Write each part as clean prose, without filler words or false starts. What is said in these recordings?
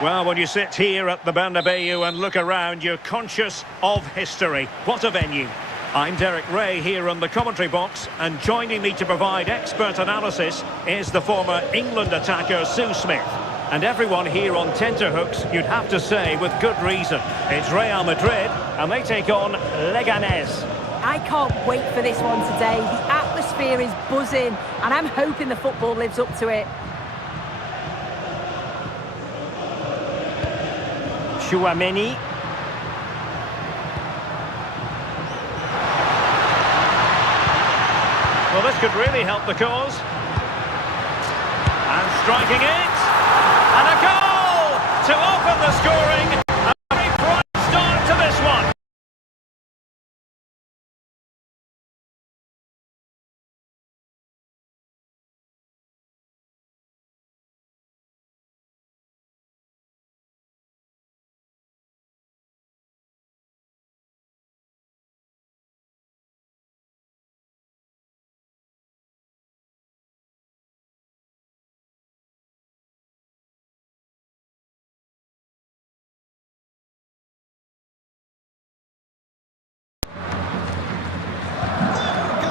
Well, when you sit here at the Bernabeu and look around, you're conscious of history. What a venue. I'm Derek Ray here in the commentary box, and joining me to provide expert analysis is the former England attacker Sue Smith. And everyone here on tenterhooks, you'd have to say with good reason. It's Real Madrid, and they take on Leganés. I can't wait for this one today. The atmosphere is buzzing, and I'm hoping the football lives up to it. Chouameni. Well, this could really help the cause. And striking it. And a goal to open the scoring. A very bright start to this one.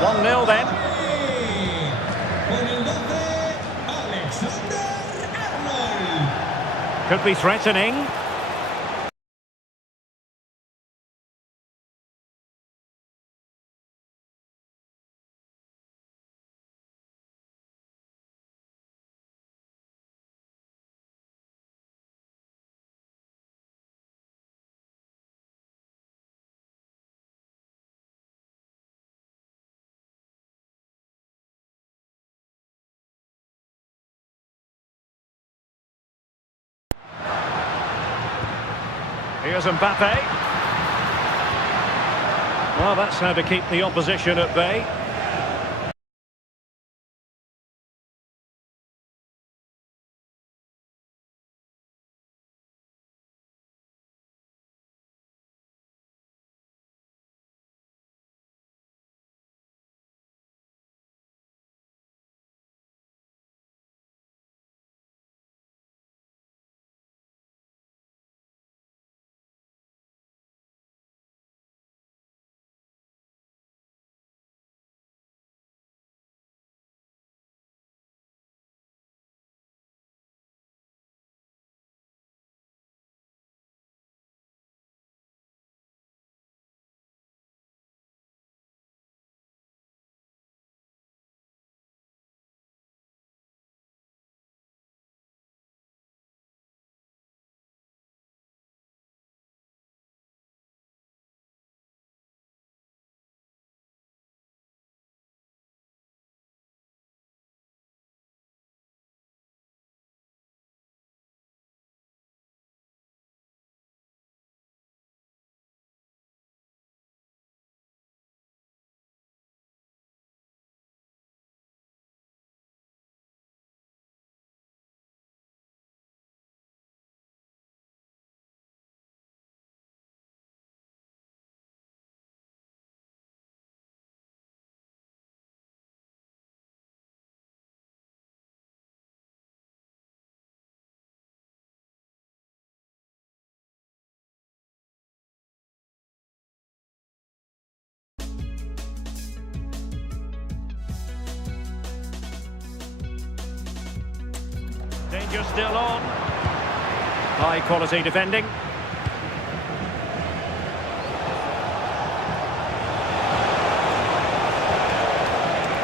One 0 then. Could be threatening. Here's Mbappe. Well, that's how to keep the opposition at bay. Danger still on. High quality defending.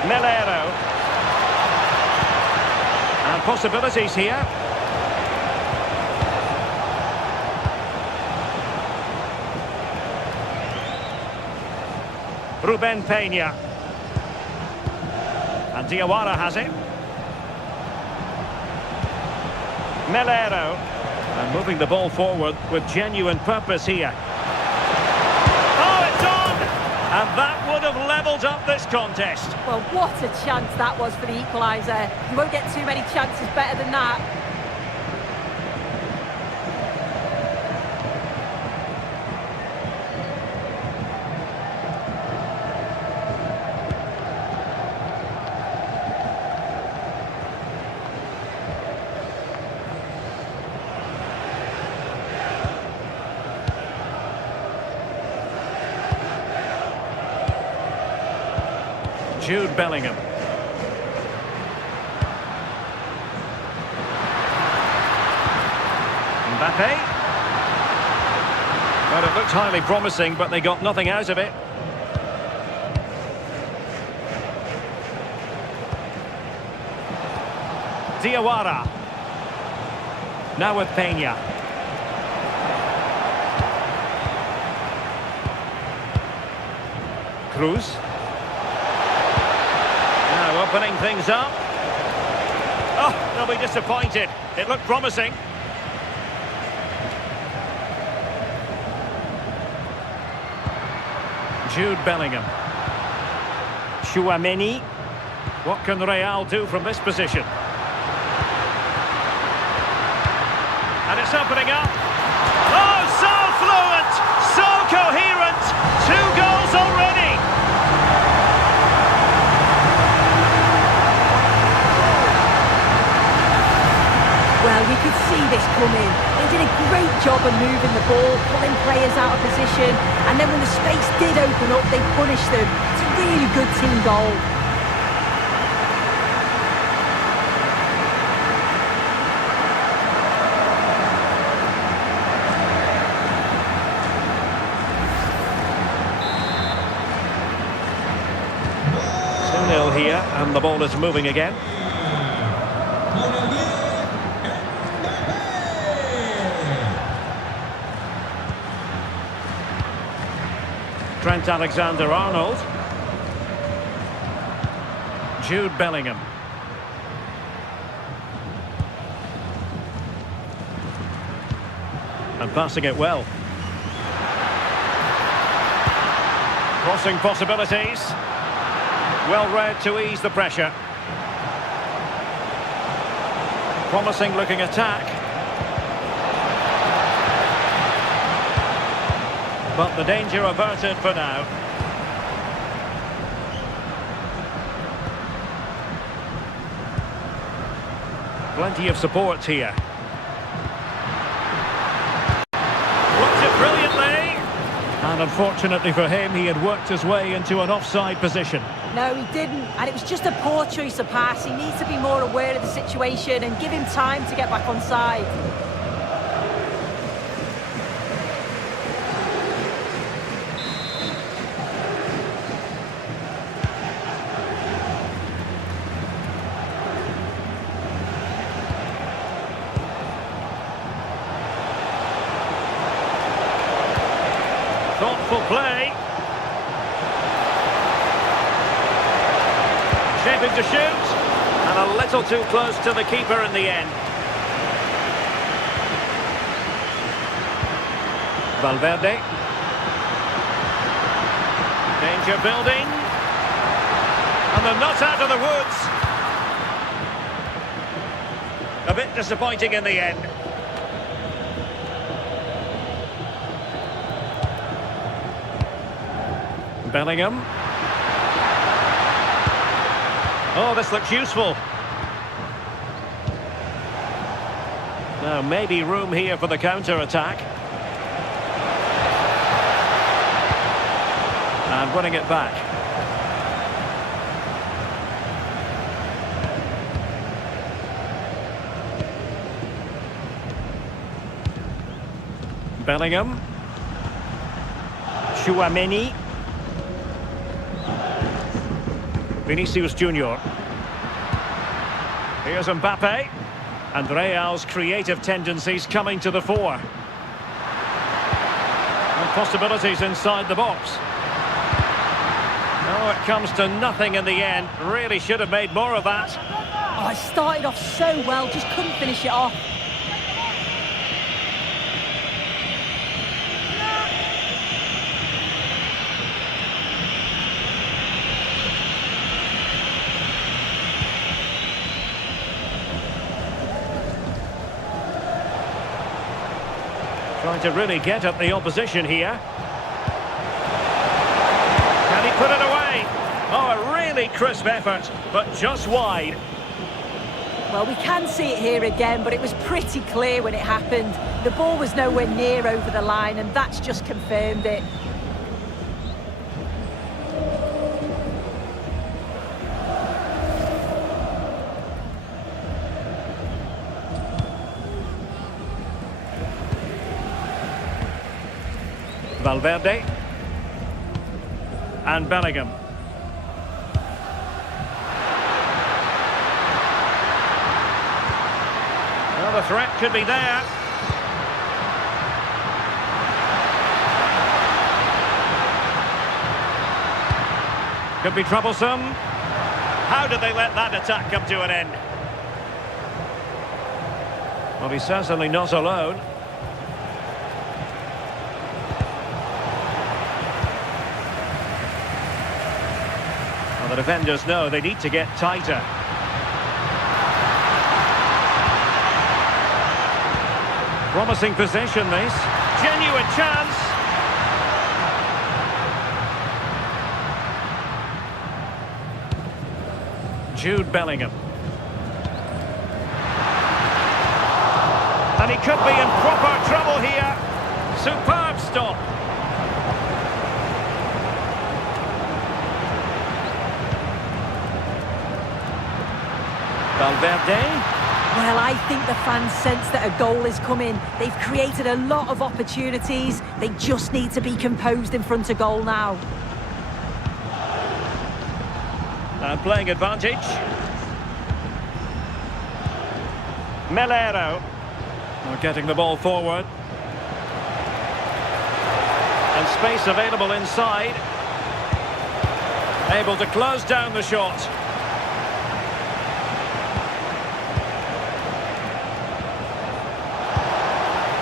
Melero. And possibilities here. Ruben Peña. And Diawara has it. Melero, and moving the ball forward with genuine purpose here. Oh, it's on! And that would have levelled up this contest. Well, what a chance that was for the equaliser. You won't get too many chances better than that. Jude Bellingham. Mbappe. Well, it looked highly promising, but they got nothing out of it. Diawara. Now with Peña. Cruz. Now opening things up. Oh, they'll be disappointed. It looked promising. Jude Bellingham. Tchouaméni. What can Real do from this position? And it's opening up. Oh, so fluent, so coherent. 2 goals already. Well, you could see this coming. They did a great job of moving the ball, pulling players out of position, and then when the space did open up, they punished them. It's a really good team goal. Here, and the ball is moving again. Trent Alexander-Arnold. Jude Bellingham. And passing it well. Crossing possibilities. Well read to ease the pressure. Promising looking attack. But the danger averted for now. Plenty of support here. Blocked it brilliantly. And unfortunately for him, he had worked his way into an offside position. No, he didn't, and it was just a poor choice of pass. He needs to be more aware of the situation and give him time to get back on side. Thoughtful play. Shaping to shoot, and a little too close to the keeper in the end. Valverde. Danger building. And they're not out of the woods. A bit disappointing in the end. Bellingham. Oh, this looks useful. Now, maybe room here for the counter-attack. And winning it back. Bellingham. Tchouaméni. Vinicius Junior. Here's Mbappe. And Real's creative tendencies coming to the fore. And possibilities inside the box. Oh, it comes to nothing in the end. Really should have made more of that. Oh, it started off so well, just couldn't finish it off. Trying to really get at the opposition here. Can he put it away? Oh, a really crisp effort, but just wide. Well, we can see it here again, but it was pretty clear when it happened. The ball was nowhere near over the line, and that's just confirmed it. Valverde. And Bellingham. Well, the threat could be there. Could be troublesome. How did they let that attack come to an end? Well, he's certainly not alone. Well, the defenders know they need to get tighter. Promising possession, this. Genuine chance. Jude Bellingham. And he could be in proper trouble here. Superb stop. Valverde. Well, I think the fans sense that a goal is coming. They've created a lot of opportunities. They just need to be composed in front of goal now. And playing advantage. Melero. Getting the ball forward. And space available inside. Able to close down the shot.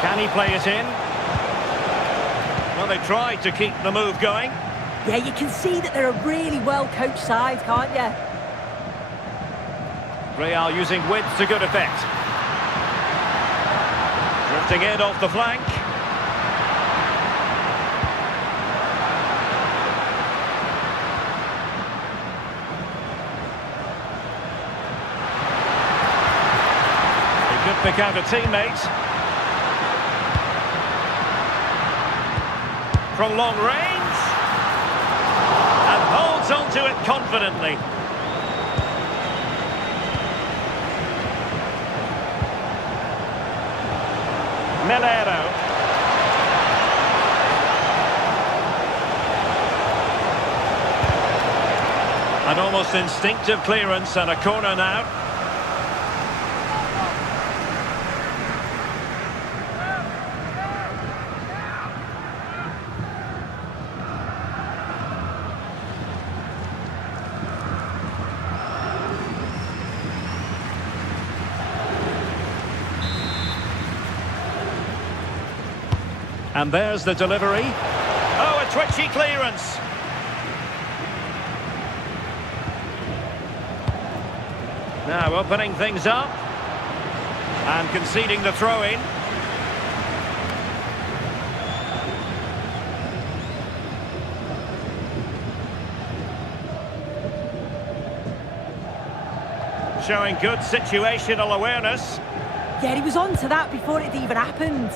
Can he play it in? Well, they tried to keep the move going. Yeah, you can see that they're a really well-coached side, can't you? Real using width to good effect. Drifting in off the flank. He could pick out a teammate. From long range. And holds onto it confidently. Melero. An almost instinctive clearance and a corner now. And there's the delivery. Oh, a twitchy clearance. Now opening things up. And conceding the throw-in. Showing good situational awareness. Yeah, he was on to that before it even happened.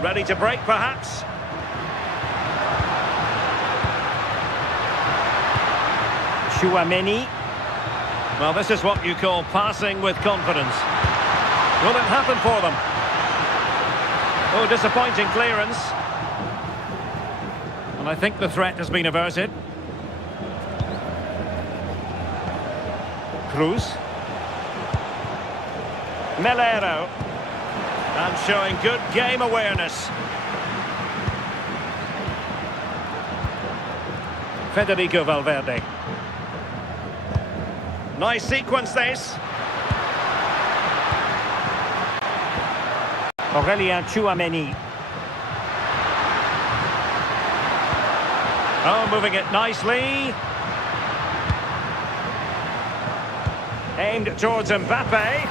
Ready to break, perhaps? Tchouaméni. Well, this is what you call passing with confidence. Will it happen for them? Oh, disappointing clearance. And I think the threat has been averted. Cruz. Melero. And showing good game awareness. Federico Valverde. Nice sequence, this. Aurélien Tchouaméni. Oh, moving it nicely. Aimed towards Mbappe.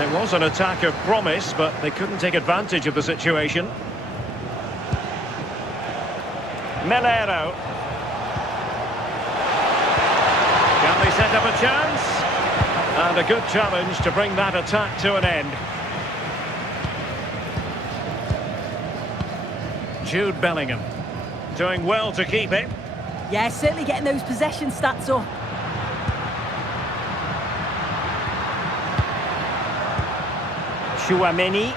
It was an attack of promise, but they couldn't take advantage of the situation. Melero. Can they set up a chance? And a good challenge to bring that attack to an end. Jude Bellingham. Doing well to keep it. Yeah, certainly getting those possession stats up. Tchouaméni.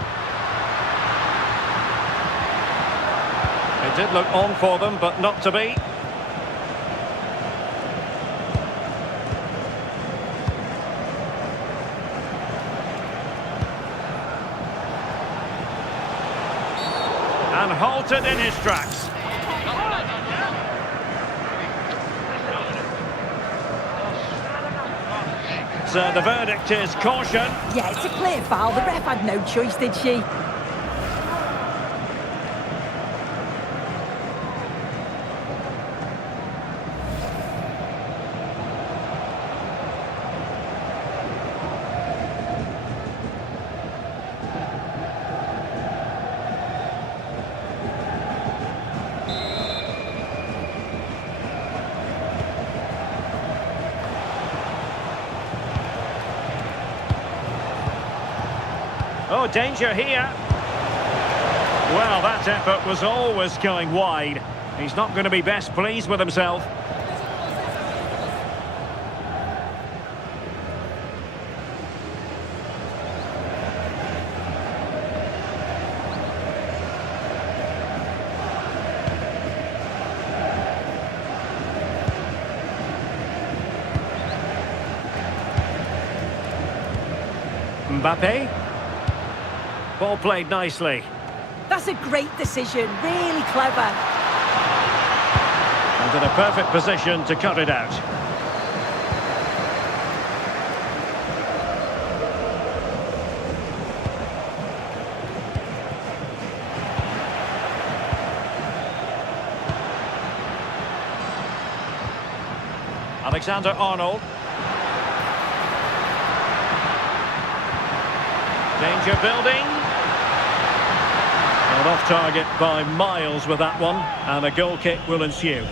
It did look on for them, but not to be. And halted in his tracks. So the verdict is caution. Yeah, it's a clear foul. The ref had no choice, did she? Oh, danger here. Well, that effort was always going wide. He's not going to be best pleased with himself. Mbappe. Ball played nicely. That's a great decision, really clever. And in a perfect position to cut it out. Alexander-Arnold. Danger building. Not off target by miles with that one, and a goal kick will ensue.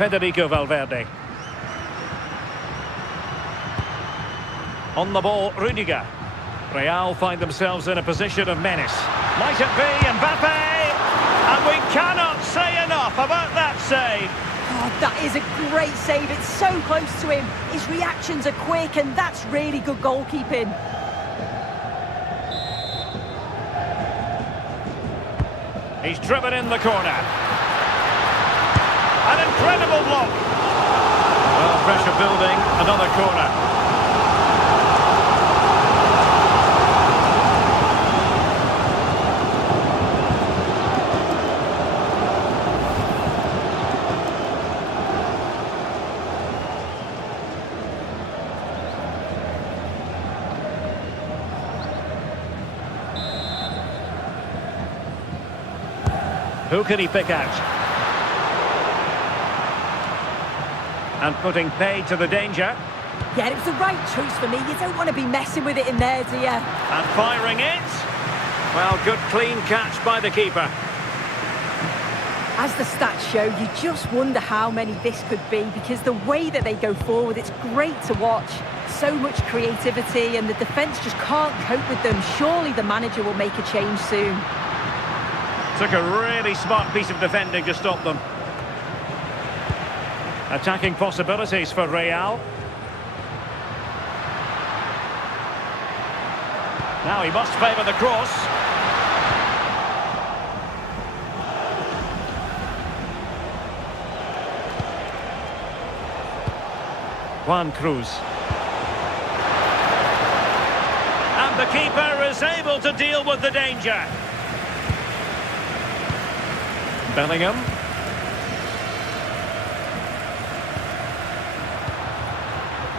Federico Valverde. On the ball, Rudiger. Real find themselves in a position of menace. Might it be Mbappe? And we cannot say enough about that save. Oh, that is a great save. It's so close to him. His reactions are quick, and that's really good goalkeeping. He's driven in the corner. An incredible block. Well, pressure building, another corner. Who can he pick out? And putting paid to the danger. Yeah, it was the right choice for me. You don't want to be messing with it in there, do you? And firing it. Well, good clean catch by the keeper. As the stats show, you just wonder how many this could be, because the way that they go forward, it's great to watch. So much creativity, and the defence just can't cope with them. Surely the manager will make a change soon. Took a really smart piece of defending to stop them. Attacking possibilities for Real. Now he must favour the cross. Juan Cruz. And the keeper is able to deal with the danger. Bellingham.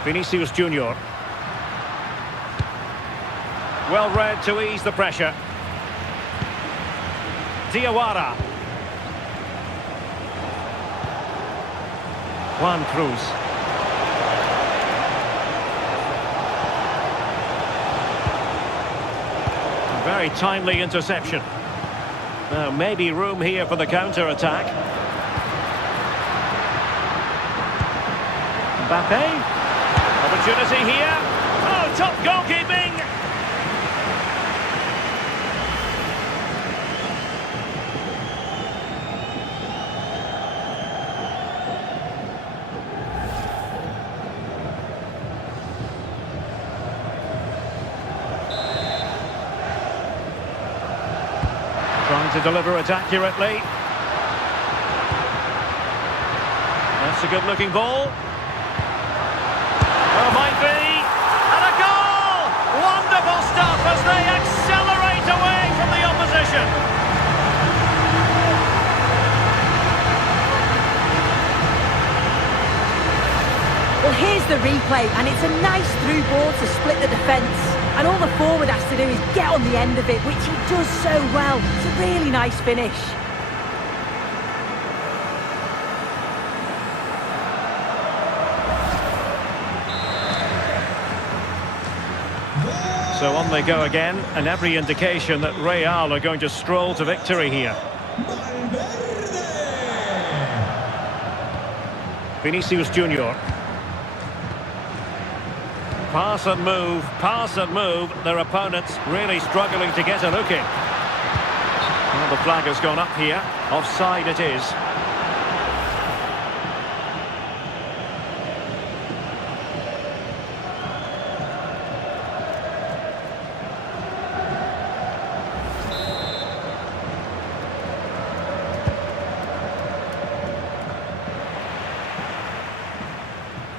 Vinicius Junior. Well read to ease the pressure. Diawara. Juan Cruz. Very timely interception. Now maybe room here for the counter-attack. Mbappe. Opportunity here. Oh, top goalkeeping. Trying to deliver it accurately. That's a good-looking ball. Oh, might be. And a goal! Wonderful stuff as they accelerate away from the opposition. Well, here's the replay, and it's a nice through ball to split the defence. And all the forward has to do is get on the end of it, which he does so well. It's a really nice finish. So on they go again, and every indication that Real are going to stroll to victory here. Vinicius Junior. Pass and move, their opponents really struggling to get a look in. Well, the flag has gone up here, offside it is.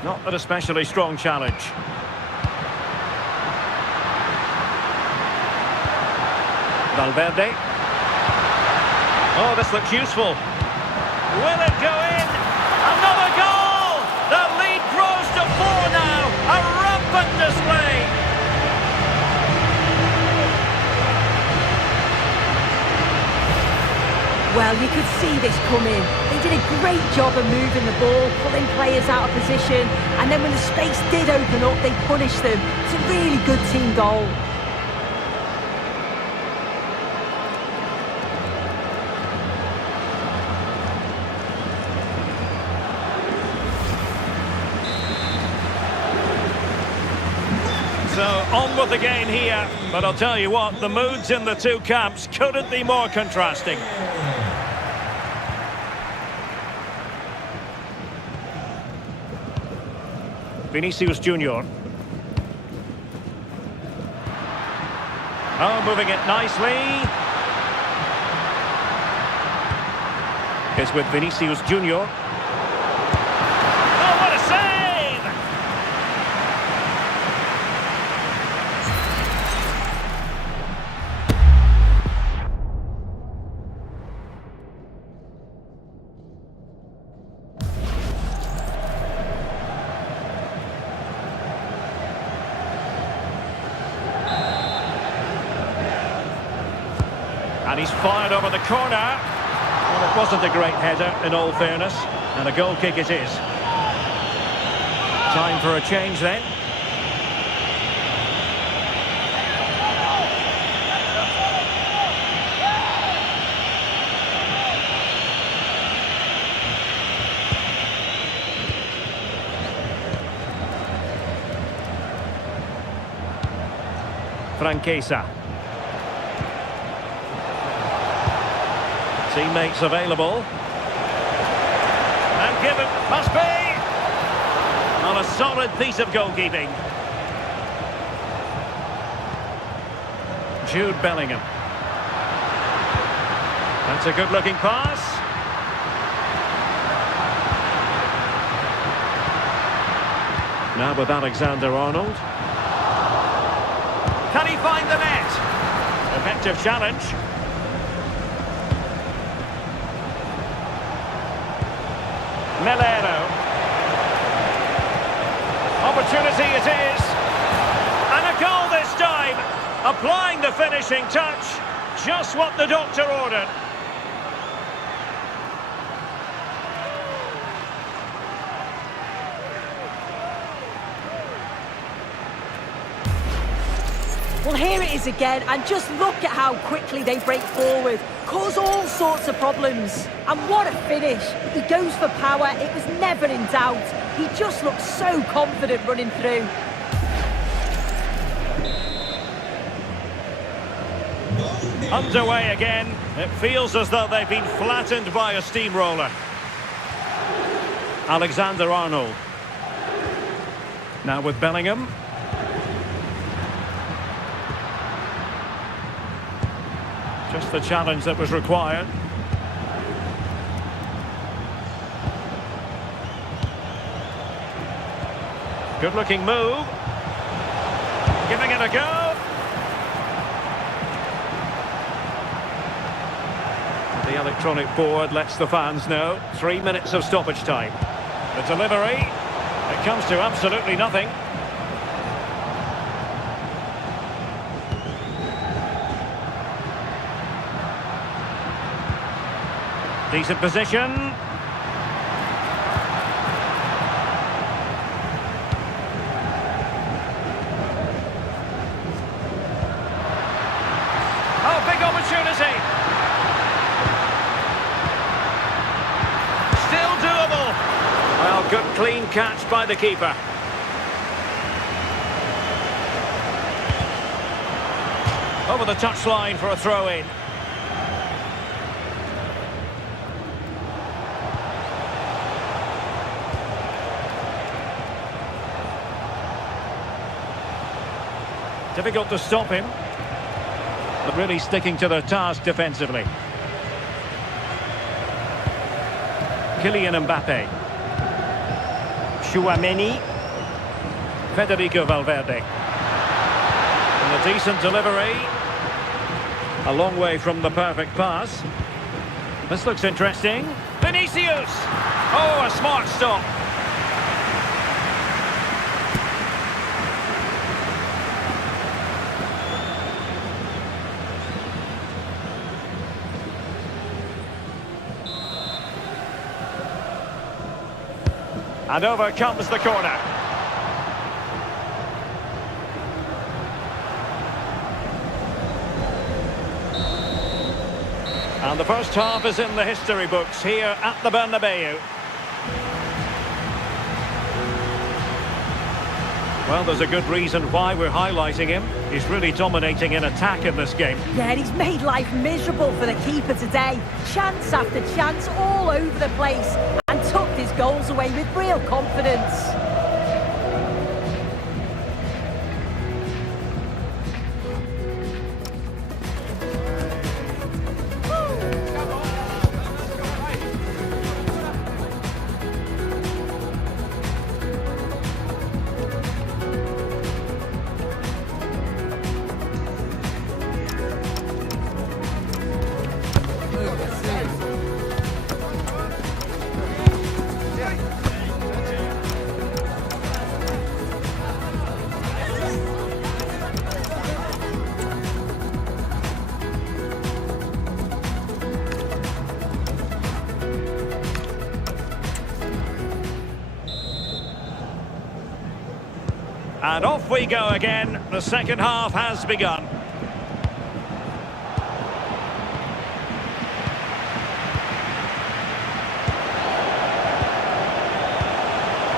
Not an especially strong challenge. Valverde. Oh, this looks useful. Will it go in? Another goal! The lead grows to 4 now. A rampant display. Well, you could see this coming. They did a great job of moving the ball, pulling players out of position, and then when the space did open up, they punished them. It's a really good team goal. So on with the game here, but I'll tell you what, the moods in the two camps couldn't be more contrasting. Vinicius Junior. Oh, moving it nicely. It's with Vinicius Junior. Oh, what a save! And he's fired over the corner. Well, it wasn't a great header, in all fairness. And a goal kick it is. Time for a change then. Franquesa. Teammates available. And given, must be! On a solid piece of goalkeeping. Jude Bellingham. That's a good-looking pass. Now with Alexander-Arnold. Can he find the net? Effective challenge. Melero. Opportunity it is. And a goal this time. Applying the finishing touch. Just what the doctor ordered. Well, here it is again, and just look at how quickly they break forward, cause all sorts of problems. And what a finish. He goes for power, it was never in doubt. He just looks so confident running through. Underway again. It feels as though they've been flattened by a steamroller. Alexander-Arnold. Now with Bellingham. Just the challenge that was required. Good looking move. Giving it a go. The electronic board lets the fans know. 3 minutes of stoppage time. The delivery. It comes to absolutely nothing. Decent position. Oh, big opportunity. Still doable. Well, good clean catch by the keeper. Over the touchline for a throw-in. Difficult to stop him, but really sticking to the task defensively. Kylian Mbappe. Chouameni. Federico Valverde. And a decent delivery. A long way from the perfect pass. This looks interesting. Vinicius! Oh, a smart stop. And over comes the corner. And the first half is in the history books here at the Bernabeu. Well, there's a good reason why we're highlighting him. He's really dominating in attack in this game. Yeah, and he's made life miserable for the keeper today. Chance after chance all over the place. And tucked his goals away with real confidence. And off we go again. The second half has begun.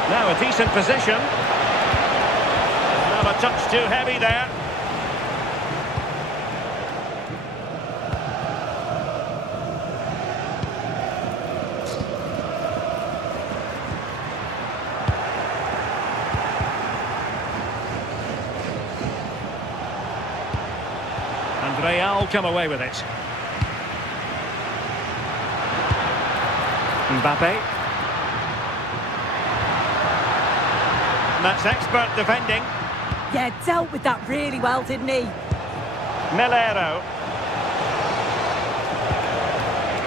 Now a decent position. Not a touch too heavy there. And Real come away with it. Mbappe. That's expert defending. Yeah, dealt with that really well, didn't he? Melero.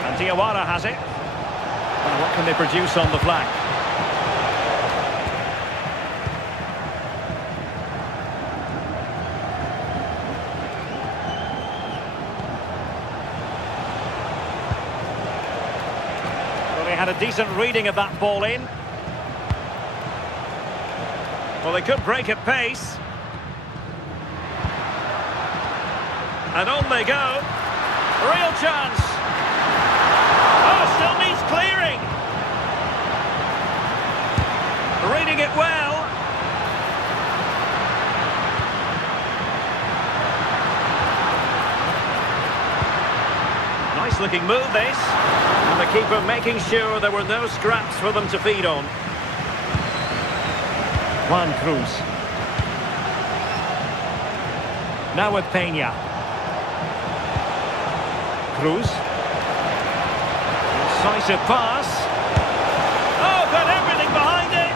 And Diawara has it. Well, what can they produce on the flank? Well, they had a decent reading of that ball in. Well, they could break at pace. And on they go. Real chance. Oh, still needs clearing. reading it well. Nice looking move this. And the keeper making sure there were no scraps for them to feed on. Juan Cruz. Now with Peña. Cruz. Decisive pass. Oh, got everything behind it.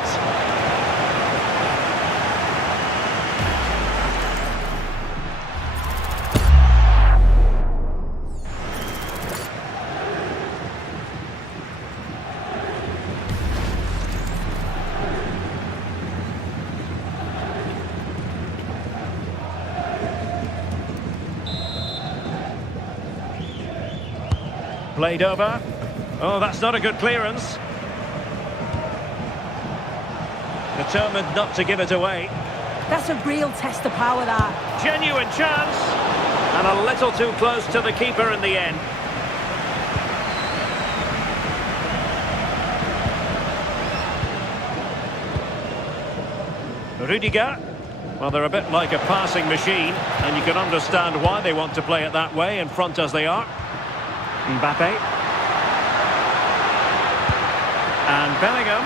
Played over. Oh, that's not a good clearance. Determined not to give it away. That's a real test of power, that. Genuine chance. And a little too close to the keeper in the end. Rudiger. Well, they're a bit like a passing machine, and you can understand why they want to play it that way, in front as they are. Mbappe. And Bellingham.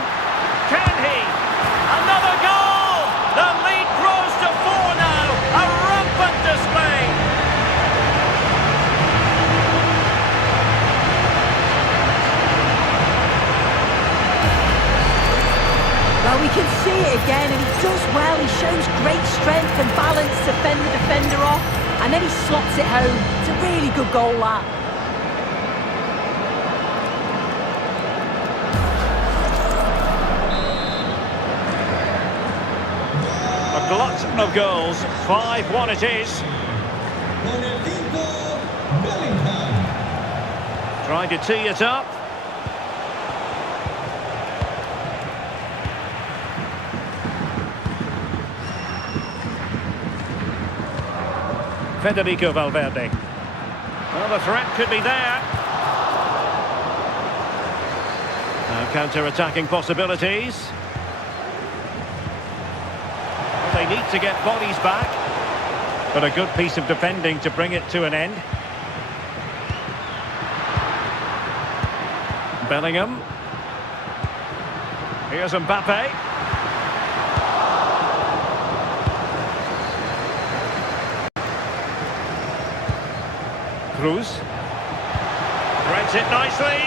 Can he? Another goal! The lead grows to 4 now. A rampant display. Well, we can see it again, and he does well. He shows great strength and balance to fend the defender off, and then he slots it home. It's a really good goal, that. A glut of goals. 5-1 it is. Trying to tee it up. Federico Valverde. Well, the threat could be there. Now counter-attacking possibilities. They need to get bodies back, but a good piece of defending to bring it to an end. Bellingham. Here's Mbappe. Cruz. Threads it nicely.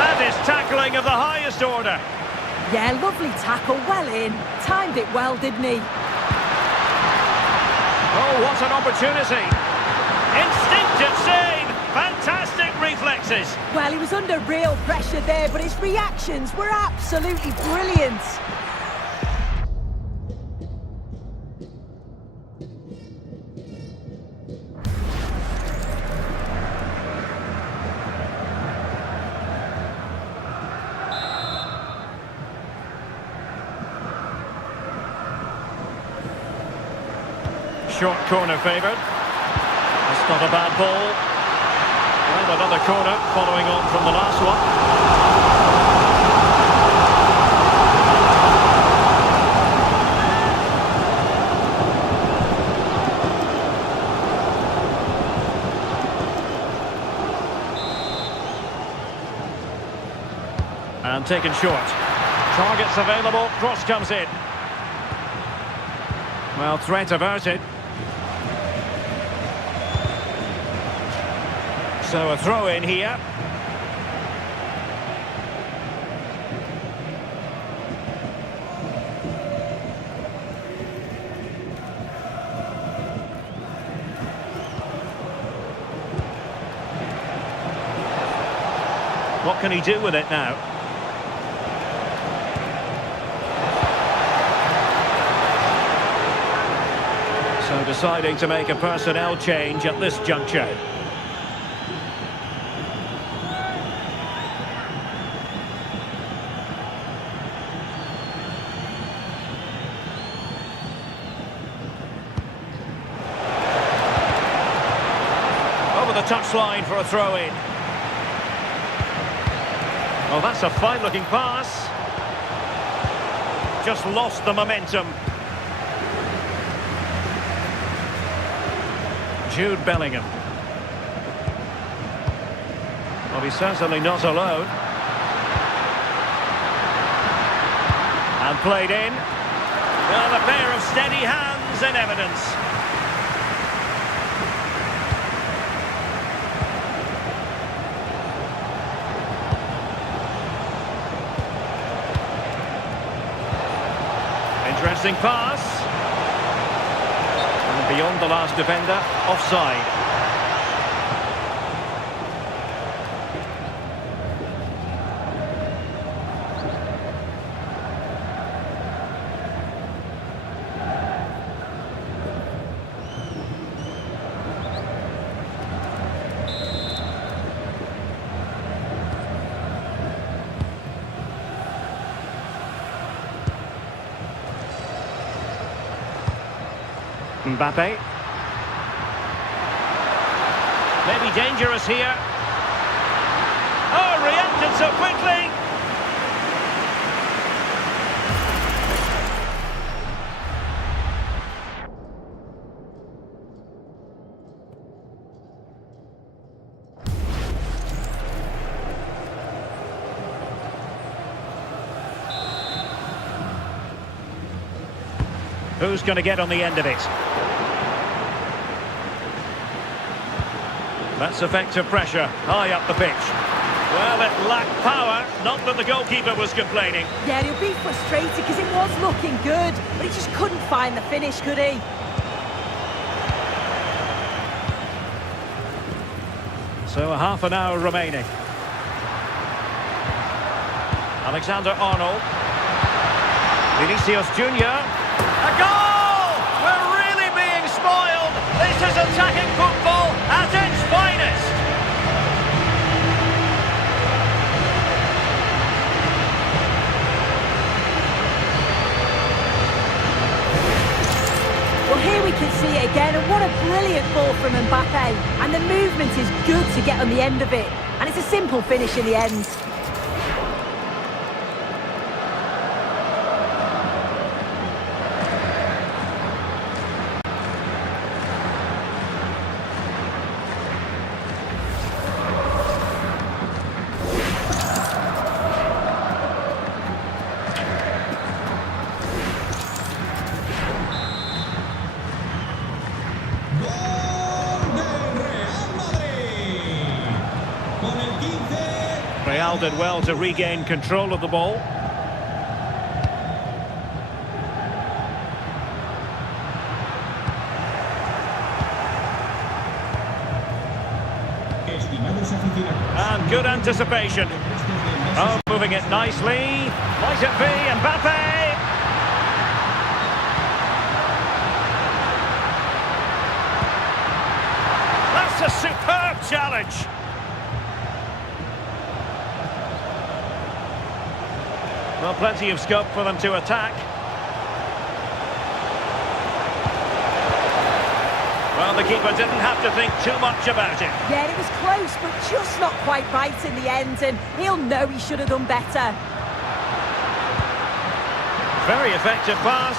That is tackling of the highest order. Yeah, lovely tackle, well in. Timed it well, didn't he? Oh, what an opportunity. Instinctive save. Fantastic reflexes. Well, he was under real pressure there, but his reactions were absolutely brilliant. Short corner favoured. That's not a bad ball. And another corner following on from the last one. And taken short. Targets available, cross comes in. Well, threat averted. So a throw in here. What can he do with it now? So deciding to make a personnel change at this juncture. Over the touchline for a throw-in. Oh, that's a fine-looking pass. just lost the momentum. Jude Bellingham. Well, he's certainly not alone. And played in. Well, a pair of steady hands in evidence. Interesting pass. And beyond the last defender, offside. Mbappe. Maybe dangerous here. Oh, reacted so quickly. Who's going to get on the end of it? That's effective pressure, high up the pitch. Well, it lacked power, not that the goalkeeper was complaining. Yeah, he'll be frustrated because it was looking good, but he just couldn't find the finish, could he? So a half an hour remaining. Alexander-Arnold. Vinicius Junior. A goal! We're really being spoiled. This is attacking football at its finest. Well, here we can see it again, and what a brilliant ball from Mbappe. And the movement is good to get on the end of it. And it's a simple finish in the end. Real did well to regain control of the ball. And good anticipation. Oh, moving it nicely. Might it be Mbappe? That's a superb challenge. Well, plenty of scope for them to attack. Well, the keeper didn't have to think too much about it. Yeah, it was close, but just not quite right in the end, and he'll know he should have done better. Very effective pass.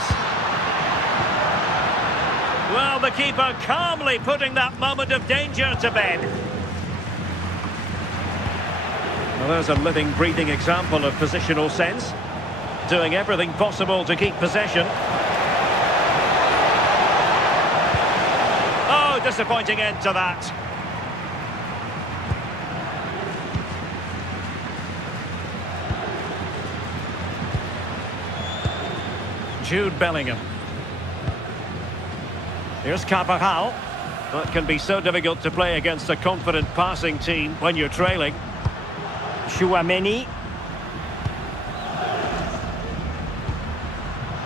Well, the keeper calmly putting that moment of danger to bed. Well, there's a living, breathing example of positional sense. Doing everything possible to keep possession. Oh, disappointing end to that. Jude Bellingham. Here's Carvajal. That can be so difficult to play against a confident passing team when you're trailing. Chouameni.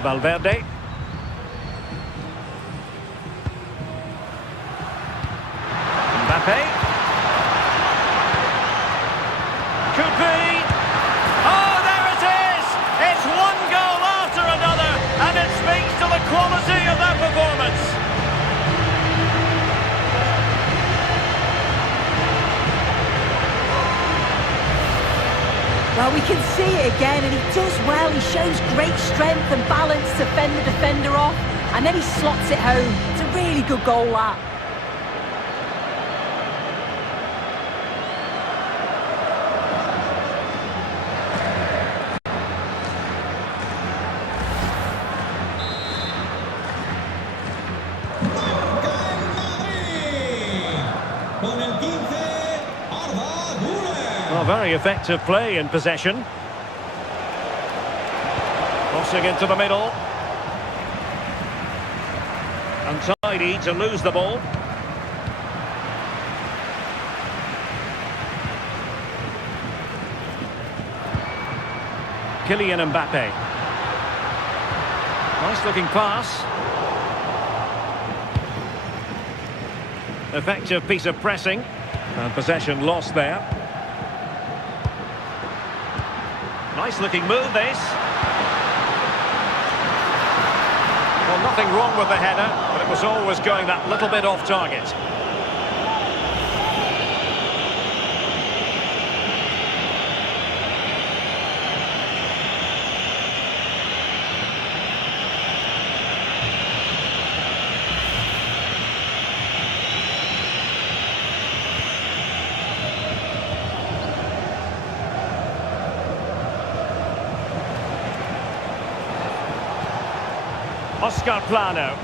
Valverde. Mbappe. Could be. Oh, there it is! It's one goal after another, and it speaks to the quality of their performance. Well, Well, we can see it again, and he does well. He shows great strength and balance to fend the defender off, and then he slots it home. It's a really good goal, that. Well, very effective play in possession. Crossing into the middle. Untidy to lose the ball. Kylian Mbappe. Nice looking pass. Effective piece of pressing. And possession lost there. Nice looking move, this. Well, nothing wrong with the header, but it was always going that little bit off target. Oscar Plano.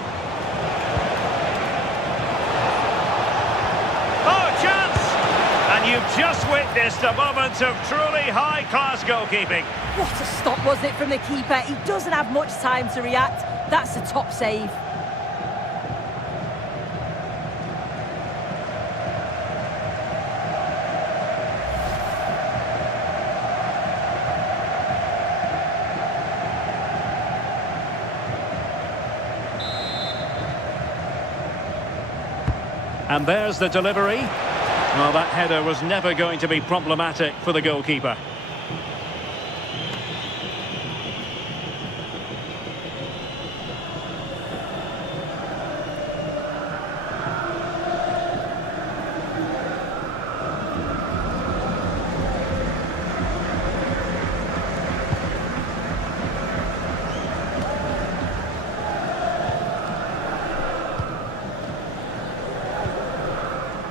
Oh, chance! And you've just witnessed a moment of truly high-class goalkeeping. What a stop, wasn't it, from the keeper? He doesn't have much time to react. That's a top save. And there's the delivery. Well, that header was never going to be problematic for the goalkeeper.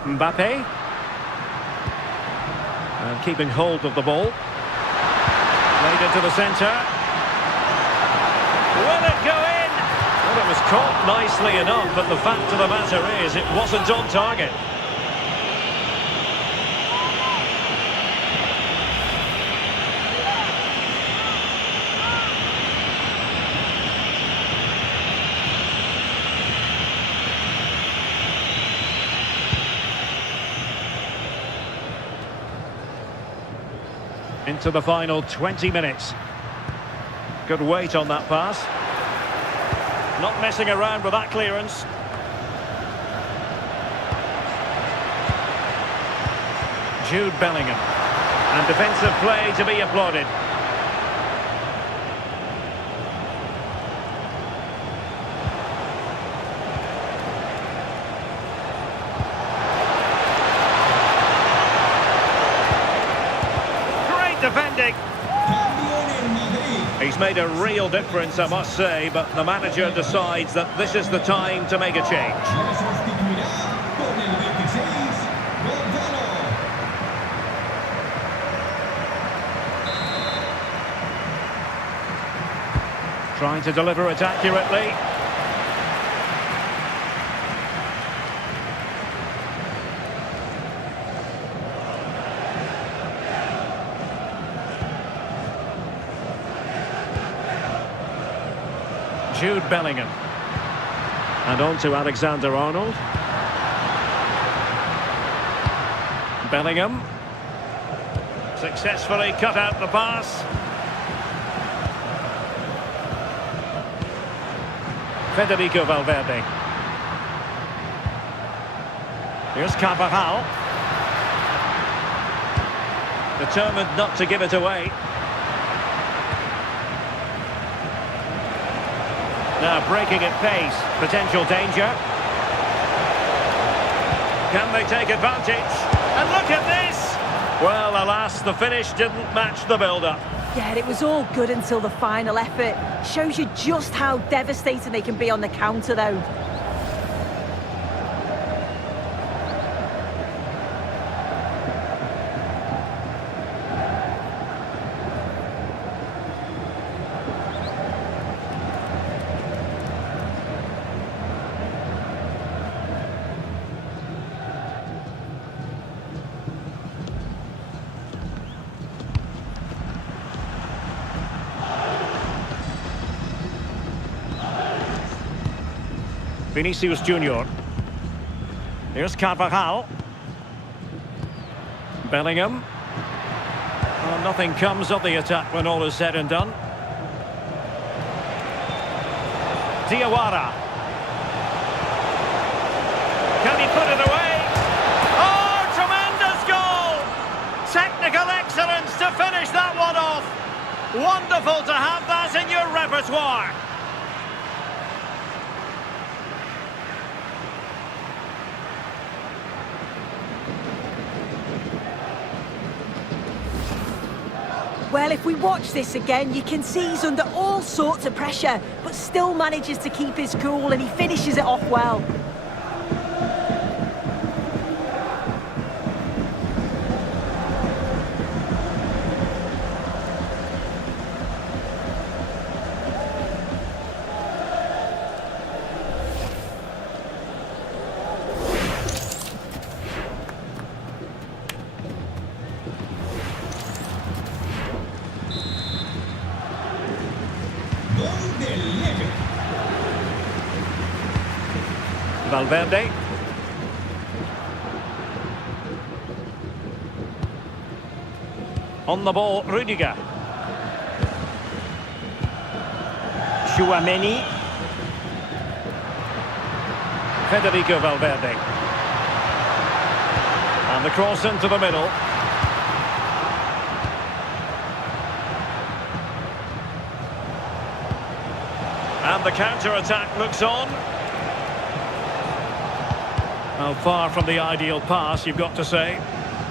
Mbappe. And keeping hold of the ball. Played into the centre. Will it go in? Well, it was caught nicely enough, but the fact of the matter is it wasn't on target. Into the final 20 minutes. Good weight on that pass. Not messing around with that clearance. Jude Bellingham. And defensive play to be applauded. Defending. He's made a real difference, I must say, but the manager decides that this is the time to make a change. Trying to deliver it accurately. Jude Bellingham. And on to Alexander-Arnold. Bellingham. Successfully cut out the pass. Federico Valverde. Here's Carvajal. Determined not to give it away. Now breaking at pace, potential danger. Can they take advantage? And look at this! Well, alas, the finish didn't match the build-up. Yeah, it was all good until the final effort. Shows you just how devastating they can be on the counter, though. Vinicius Junior. Here's Carvajal. Bellingham. Well, nothing comes of the attack when all is said and done. Diawara. Can he put it away? Oh, tremendous goal! Technical excellence to finish that one off. Wonderful to have that in your repertoire. Well, if we watch this again, you can see he's under all sorts of pressure, but still manages to keep his cool and he finishes it off well. Valverde. On the ball, Rudiger. Tchouaméni. Federico Valverde. And the cross into the middle. And the counter-attack looks on. Well, far from the ideal pass, you've got to say.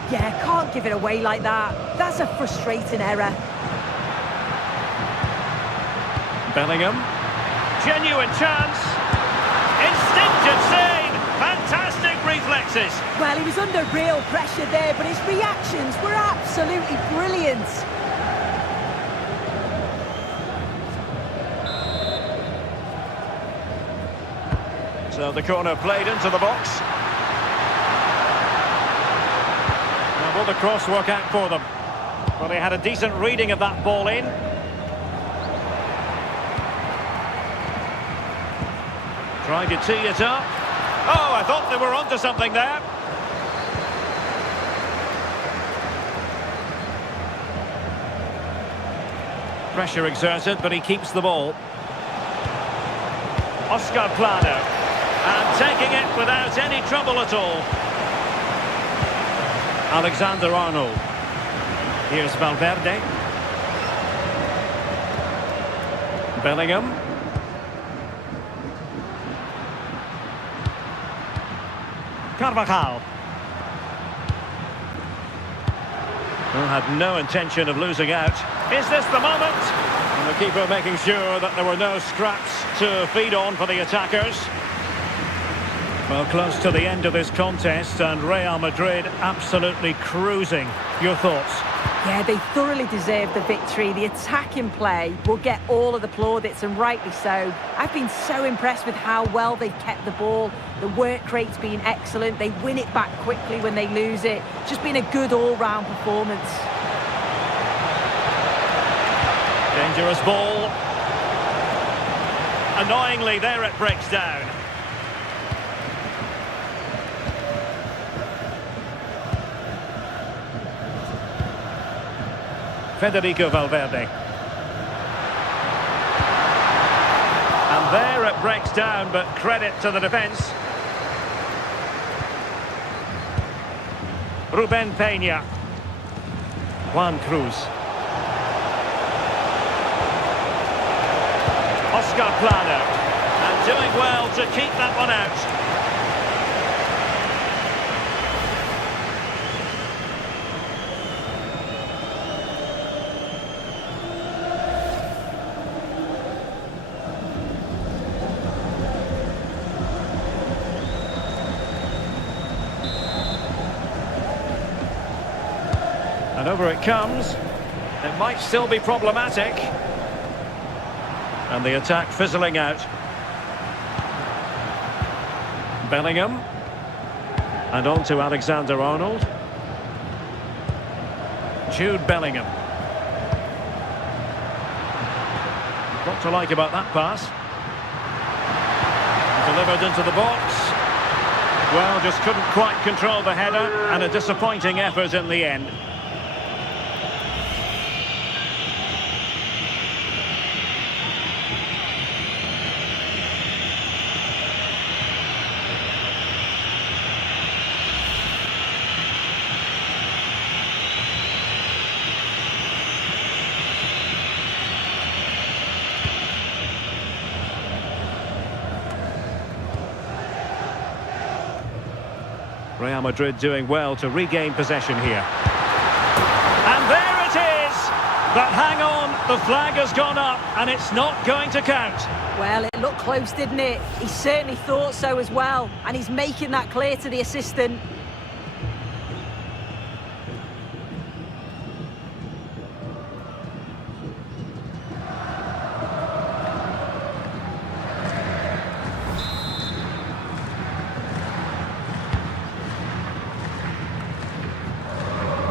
Yeah, can't give it away like that. That's a frustrating error. Bellingham. Genuine chance. Instinctive save. Fantastic reflexes. Well, he was under real pressure there, but his reactions were absolutely brilliant. So the corner played into the box. Now will the cross work out for them? Well, they had a decent reading of that ball in. Trying to tee it up. Oh, I thought they were onto something there. Pressure exerted, but he keeps the ball. Oscar Plano. And taking it without any trouble at all. Alexander-Arnold. Here's Valverde. Bellingham. Carvajal. Who had no intention of losing out. Is this the moment? And the keeper making sure that there were no scraps to feed on for the attackers. Well, close to the end of this contest, and Real Madrid absolutely cruising. Your thoughts? Yeah, they thoroughly deserve the victory. The attacking play will get all of the plaudits, and rightly so. I've been so impressed with how well they've kept the ball. The work rate's been excellent. They win it back quickly when they lose it. Just been a good all-round performance. Dangerous ball. Annoyingly, there it breaks down. Federico Valverde. And there it breaks down, but credit to the defence. Ruben Peña. Juan Cruz. Oscar Plano. And doing well to keep that one out. And over it comes. It might still be problematic. And the attack fizzling out. Bellingham. And on to Alexander-Arnold. Jude Bellingham. What to like about that pass? Delivered into the box. Well, just couldn't quite control the header, and a disappointing effort in the end. Real Madrid doing well to regain possession here. And there it is! But hang on, the flag has gone up and it's not going to count. Well, it looked close, didn't it? He certainly thought so as well. And he's making that clear to the assistant.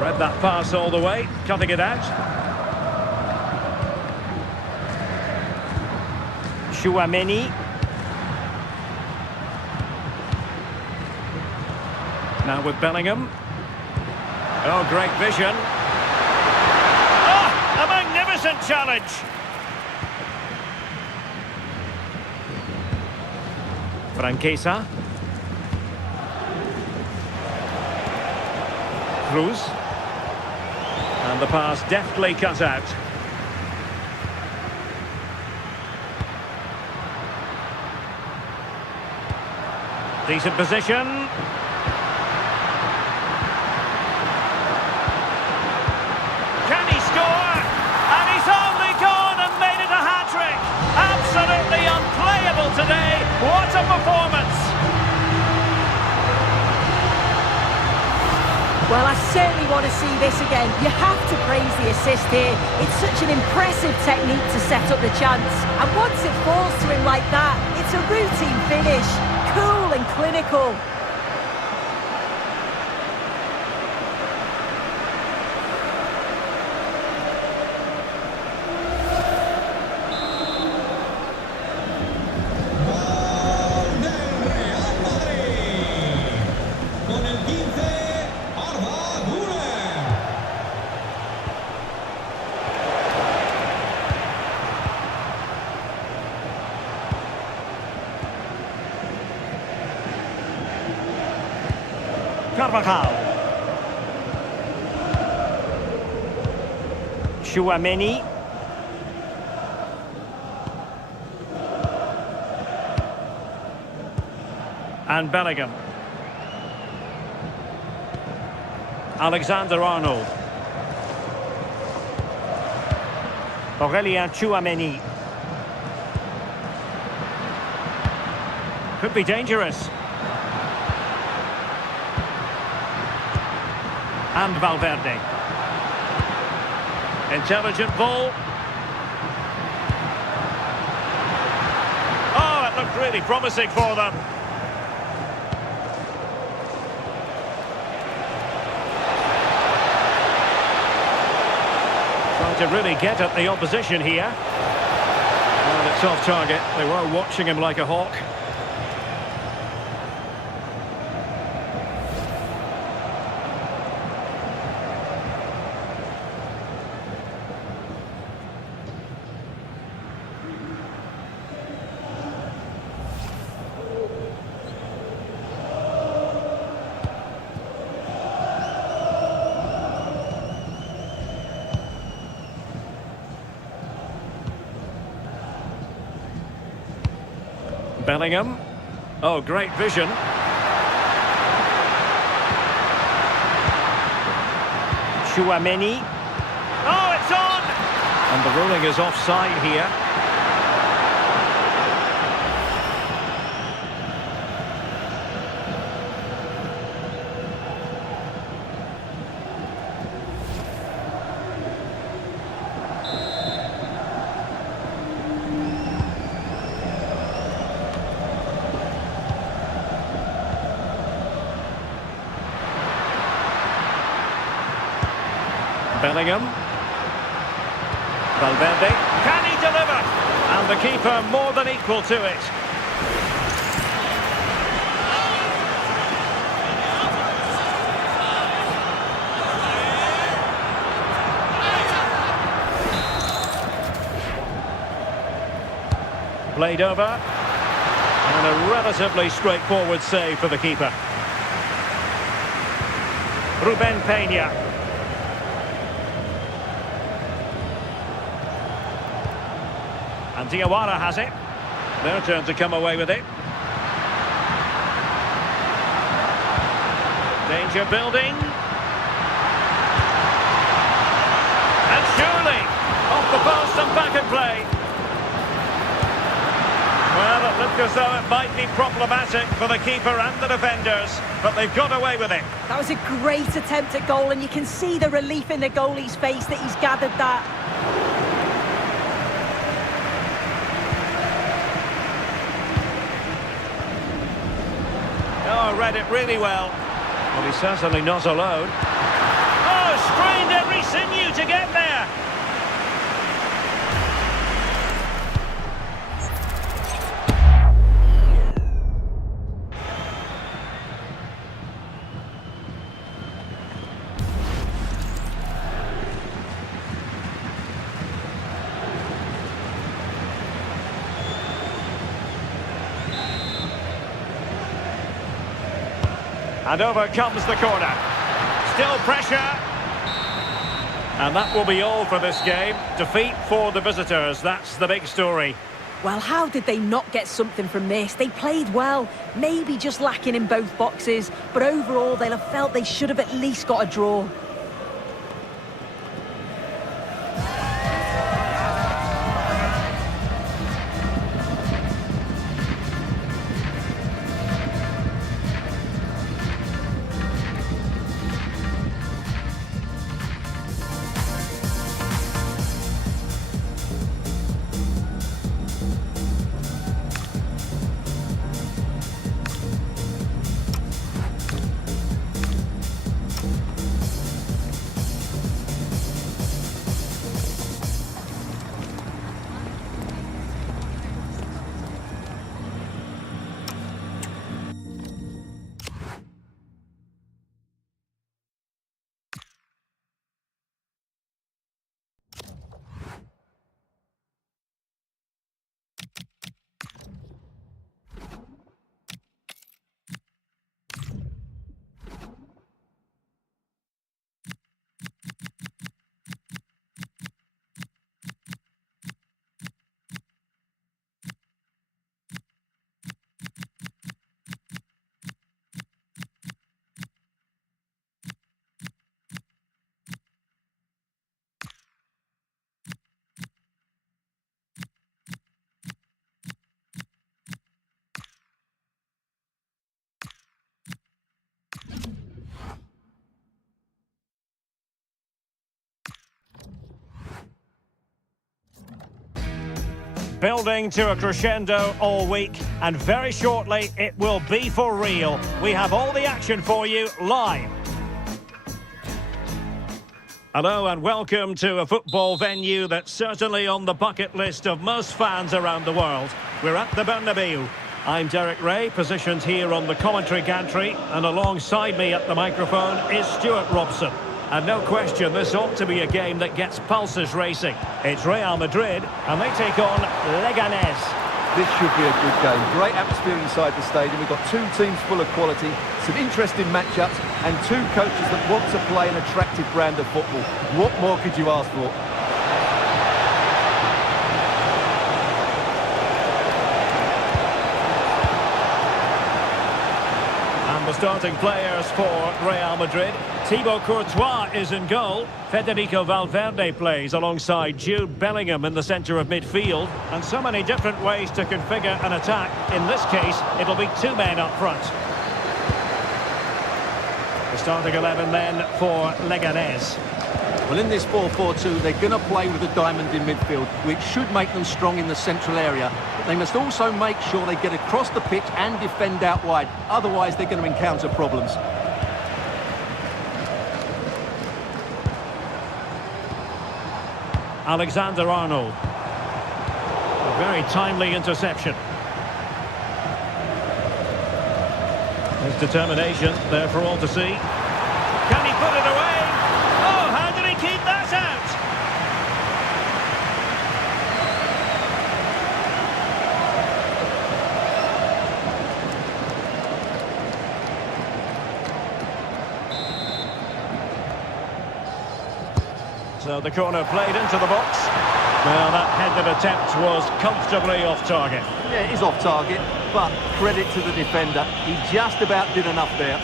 Read that pass all the way, cutting it out. Chouameni. Now with Bellingham. Oh, great vision. Oh, a magnificent challenge. Franquesa. Cruz. And the pass deftly cut out. Decent position. Can he score? And he's only gone and made it a hat-trick. Absolutely unplayable today. What a performance. Well, I certainly want to see this again. You have to praise the assist here. It's such an impressive technique to set up the chance. And once it falls to him like that, it's a routine finish. Cool and clinical. Carvajal. Chouameni. And Bellingham. Alexander-Arnold. Aurélien Chouameni. Could be dangerous. And Valverde. Intelligent ball. Oh, it looked really promising for them. Trying to really get at the opposition here. Well, it's off target. They were watching him like a hawk. Bellingham. Oh, great vision. Chouameni. Oh, it's on! And the ruling is offside here. Bellingham. Valverde. Can he deliver? And the keeper more than equal to it. Played over. And a relatively straightforward save for the keeper. Ruben Peña. And Diawara has it. Their turn to come away with it. Danger building. And surely off the post and back in play. Well, it looked as though it might be problematic for the keeper and the defenders, but they've got away with it. That was a great attempt at goal, and you can see the relief in the goalie's face that he's gathered that. Oh, read it really well. Well, he's certainly not alone. Oh, strained every sinew to get there. And over comes the corner. Still pressure. And that will be all for this game. Defeat for the visitors. That's the big story. Well, how did they not get something from this? They played well, maybe just lacking in both boxes, but overall they'll have felt they should have at least got a draw. Building to a crescendo all week, and very shortly it will be for real. We have all the action for you live. Hello and welcome to a football venue that's certainly on the bucket list of most fans around the world. We're at the Bernabeu. I'm Derek Ray, positioned here on the commentary gantry, and alongside me at the microphone is Stuart Robson. And no question, this ought to be a game that gets pulses racing. It's Real Madrid, and they take on Leganés. This should be a good game. Great atmosphere inside the stadium. We've got two teams full of quality, some interesting matchups, and two coaches that want to play an attractive brand of football. What more could you ask for? The starting players for Real Madrid. Thibaut Courtois is in goal. Federico Valverde plays alongside Jude Bellingham in the centre of midfield. And so many different ways to configure an attack. In this case, it'll be two men up front. The starting 11 then for Leganés. Well, in this 4-4-2, they're going to play with a diamond in midfield, which should make them strong in the central area. But they must also make sure they get across the pitch and defend out wide. Otherwise, they're going to encounter problems. Alexander-Arnold. A very timely interception. His determination there for all to see. Can he put it away? Oh, how did he keep that out? So the corner played into the box. Well, that headed attempt was comfortably off target. Yeah, it is off target, but credit to the defender. He just about did enough there.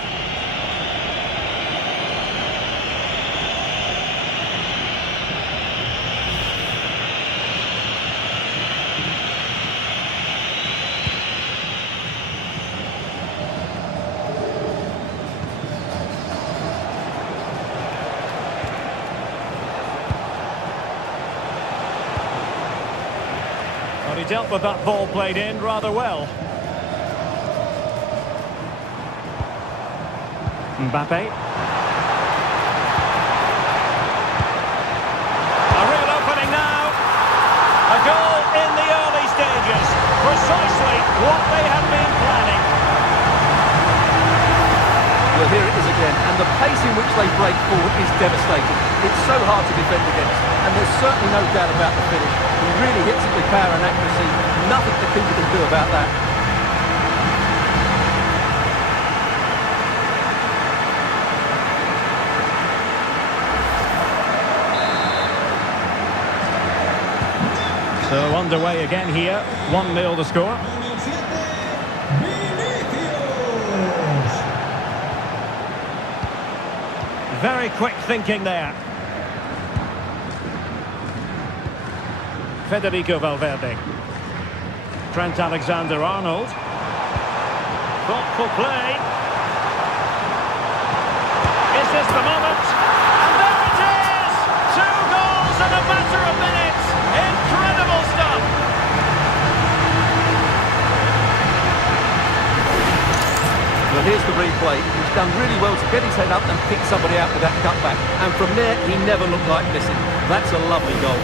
He dealt with that ball played in rather well. Mbappe. A real opening now. A goal in the early stages. Precisely what they had been planning. Well, here it is again, and the pace in which they break forward is devastating. It's so hard to defend against, and there's certainly no doubt about the finish. He really hits it with power and accuracy. Nothing the keeper can do about that. So underway again here. 1-0 the score. Very quick thinking there. Federico Valverde. Trent Alexander-Arnold. Thoughtful play. Is this the moment? And there it is! 2 goals in a matter of minutes. Incredible stuff. Well, here's the replay. He's done really well to get his head up and pick somebody out with that cutback. And from there, he never looked like missing. That's a lovely goal.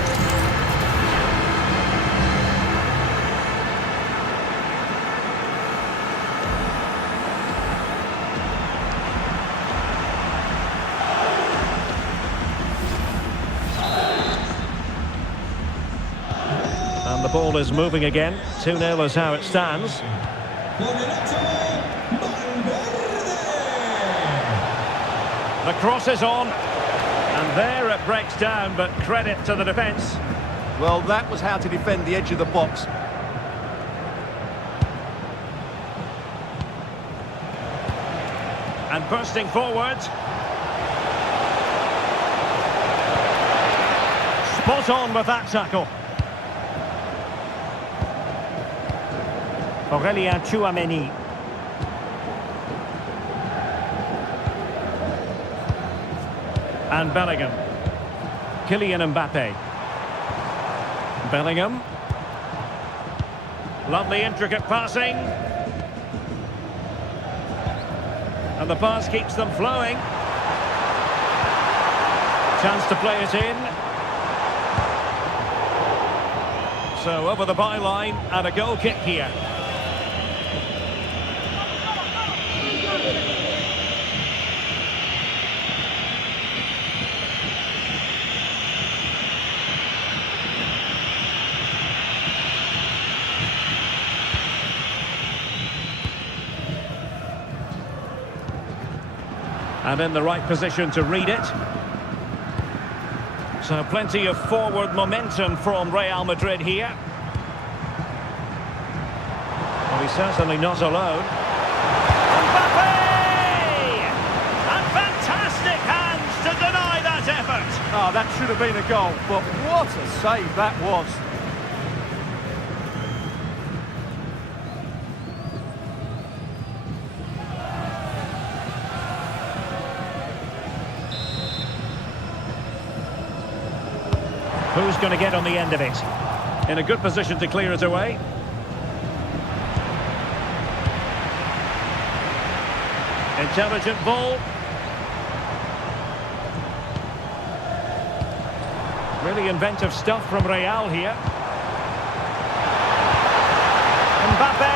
And the ball is moving again. 2-0 is how it stands. The cross is on. And there it breaks down, but credit to the defence. Well, that was how to defend the edge of the box. And bursting forward. Spot on with that tackle. Aurélien Tchouameni. And Bellingham. Kylian Mbappe. Bellingham. Lovely intricate passing. And the pass keeps them flowing. Chance to play it in. So over the byline and a goal kick here. And in the right position to read it. So plenty of forward momentum from Real Madrid here. Well, he's certainly not alone. Mbappe! And fantastic hands to deny that effort. Oh, that should have been a goal, but what a save that was. Who's going to get on the end of it? In a good position to clear it away. Intelligent ball. Really inventive stuff from Real here. Mbappe,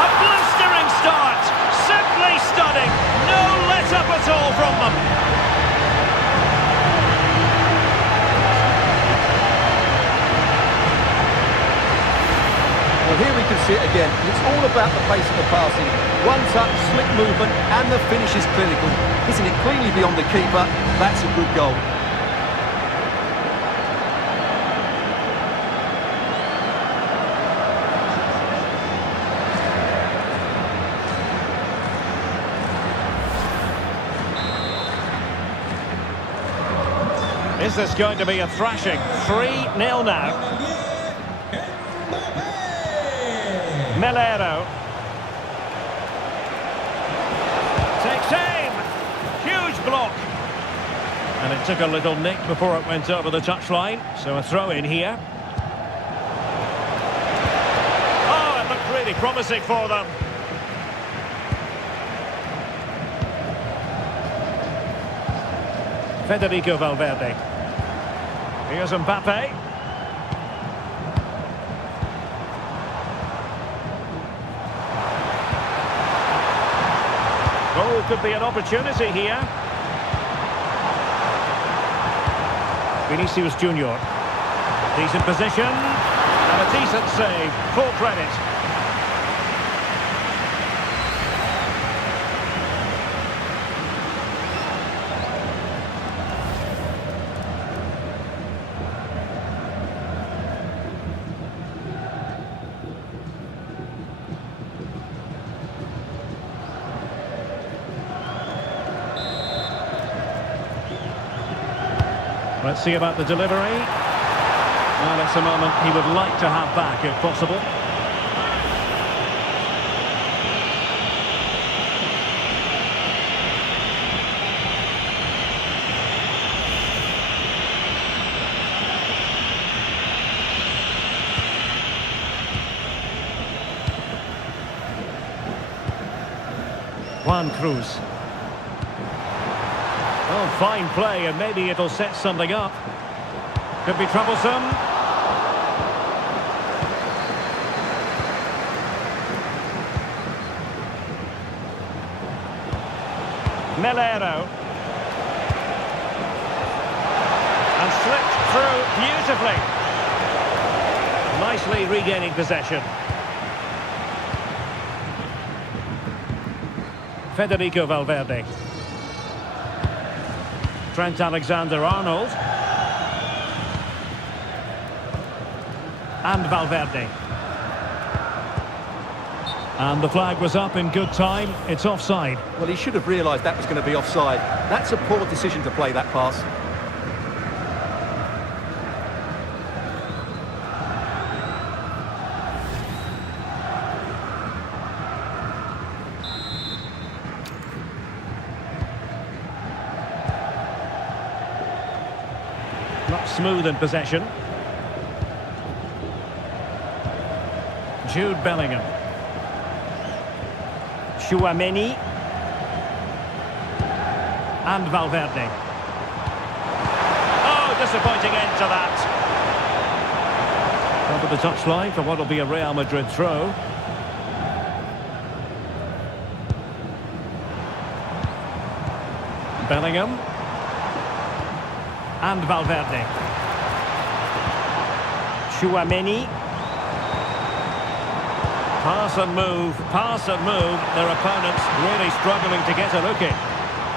a blistering start. Simply stunning. No let-up at all from them. Well, here we can see it again. It's all about the pace of the passing. One touch, slick movement, and the finish is clinical. Hitting it cleanly beyond the keeper, that's a good goal. Is this going to be a thrashing? 3-0 now. Melero. Takes aim. Huge block. And it took a little nick before it went over the touchline. So a throw in here. Oh, it looked really promising for them. Federico Valverde. Here's Mbappe. Oh, could be an opportunity here. Vinicius Junior. Decent position. And a decent save. Full credit. Let's see about the delivery. Well, it's a moment he would like to have back, if possible. Juan Cruz. Oh, fine play, and maybe it'll set something up. Could be troublesome. Melero. And slipped through beautifully. Nicely regaining possession. Federico Valverde. Trent Alexander-Arnold. And Valverde. And the flag was up in good time. It's offside. Well, he should have realised that was going to be offside. That's a poor decision to play that pass. Not smooth in possession. Jude Bellingham. Chouameni. And Valverde. Oh, disappointing end to that. Over the touchline for what will be a Real Madrid throw. Bellingham. And Valverde. Chouameni. Pass and move, pass and move. Their opponents really struggling to get a look in.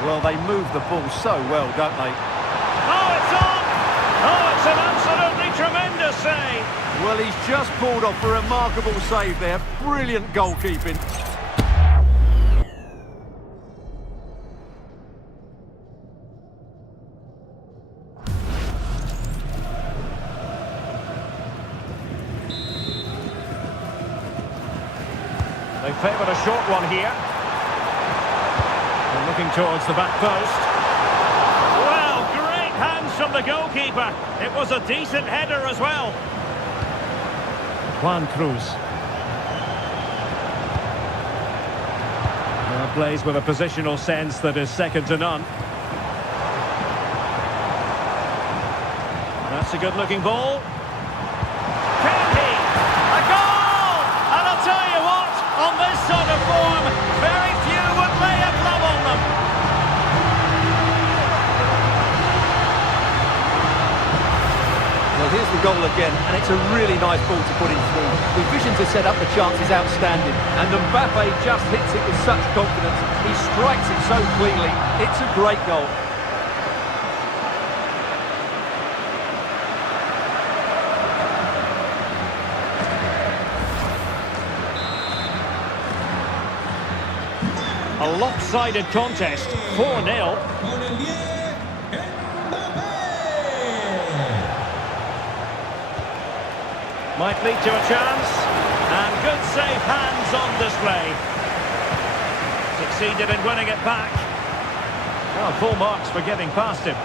Well, they move the ball so well, don't they? Oh, it's on! Oh, it's an absolutely tremendous save. Well, he's just pulled off a remarkable save there. Brilliant goalkeeping. They favoured a short one here. They're looking towards the back post. Well, great hands from the goalkeeper. It was a decent header as well. Juan Cruz. Plays with a positional sense that is second to none. That's a good-looking ball. Can he? A goal! And I'll tell you what, on this sort of form, very few would lay a glove on them. Well, here's the goal again, and it's a really nice ball to put in through. The vision to set up the chance is outstanding, and Mbappe just hits it with such confidence. He strikes it so cleanly. It's a great goal. A lopsided contest, 4-0. Might lead to a chance, and good safe hands on display. Succeeded in winning it back. Well, full marks for getting past him.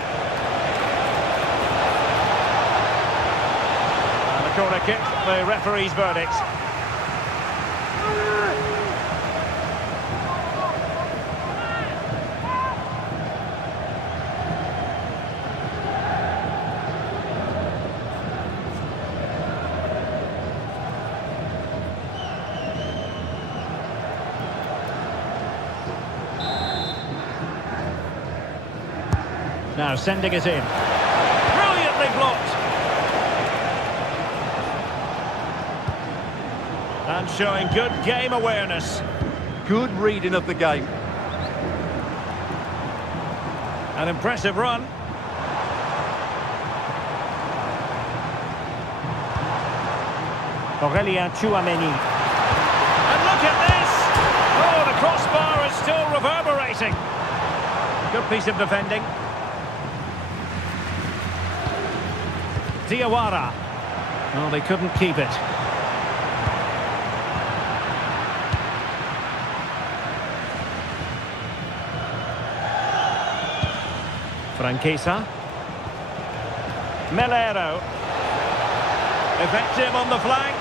And a corner kick, the referee's verdict. Now sending it in. Brilliantly blocked. And showing good game awareness. Good reading of the game. An impressive run. Aurélien Tchouameni. And look at this! Oh, the crossbar is still reverberating. Good piece of defending. Diawara. Oh, they couldn't keep it. Franquesa. Melero. Effective on the flank.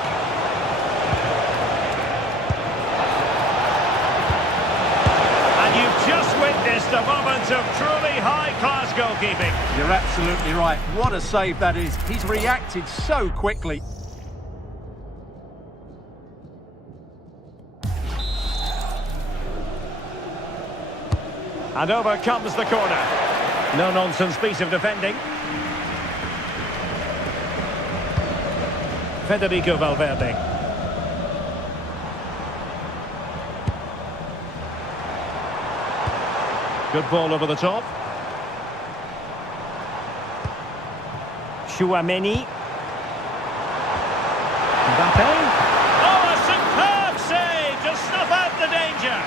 And you've just witnessed a moment of truly high-class goalkeeping. You're absolutely right. What a save that is. He's reacted so quickly. And over comes the corner. No-nonsense piece of defending. Federico Valverde. Good ball over the top. Tchouameni. Mbappe. Oh, a superb save to snuff out the danger.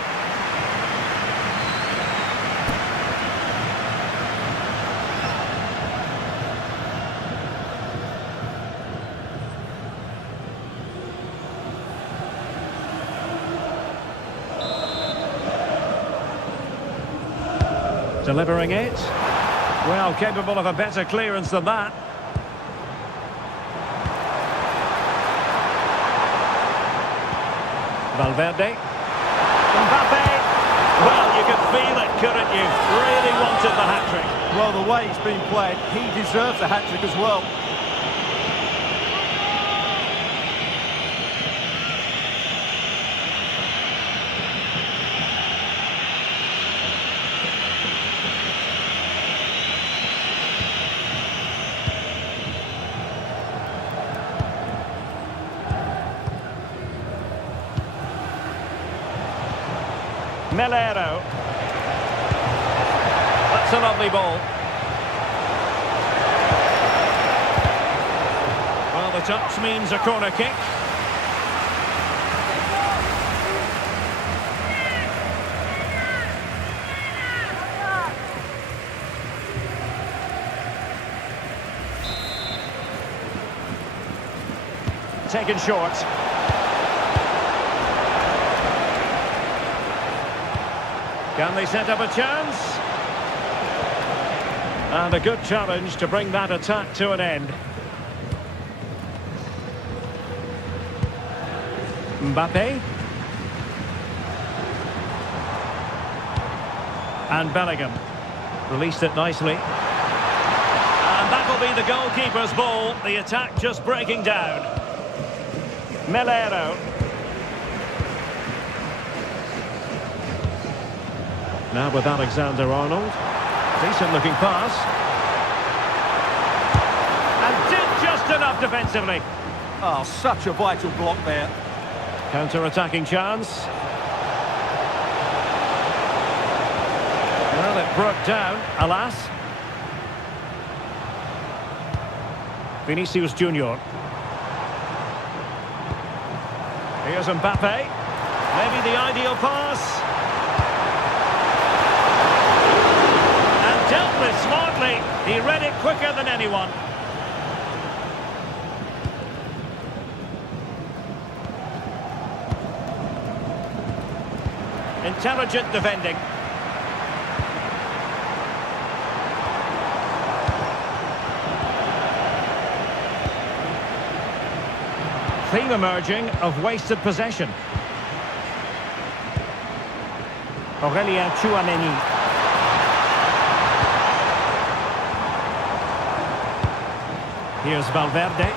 Delivering it. Well, capable of a better clearance than that. Valverde. Mbappe. Well, you could feel it, couldn't you? Really wanted the hat-trick. Well, the way it's been played, he deserves a hat-trick as well. Melero. That's a lovely ball. Well, the touch means a corner kick. Taken short. Can they set up a chance? And a good challenge to bring that attack to an end. Mbappe. And Bellingham. Released it nicely. And that'll be the goalkeeper's ball. The attack just breaking down. Melero. Now with Alexander-Arnold. Decent looking pass. And did just enough defensively. Oh, such a vital block there. Counter-attacking chance. Well, it broke down, alas. Vinicius Junior. Here's Mbappe. Maybe the ideal pass. And dealt with smartly. He read it quicker than anyone. Intelligent defending. Theme emerging of wasted possession. Aurélien Tchouameni. Here's Valverde.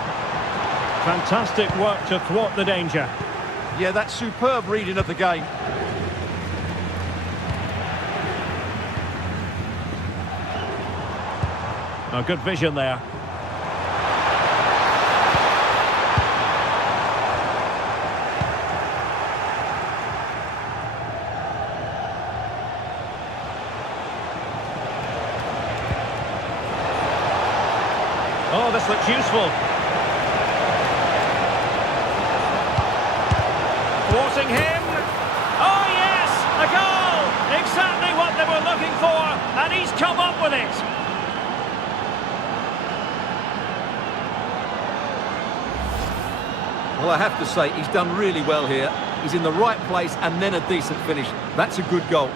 Fantastic work to thwart the danger. Yeah, that's superb reading of the game. Oh, good vision there. Oh, this looks useful. Thwarting him. Oh, yes! A goal! Exactly what they were looking for, and he's come up with it. Well, I have to say, he's done really well here. He's in the right place and then a decent finish. That's a good goal.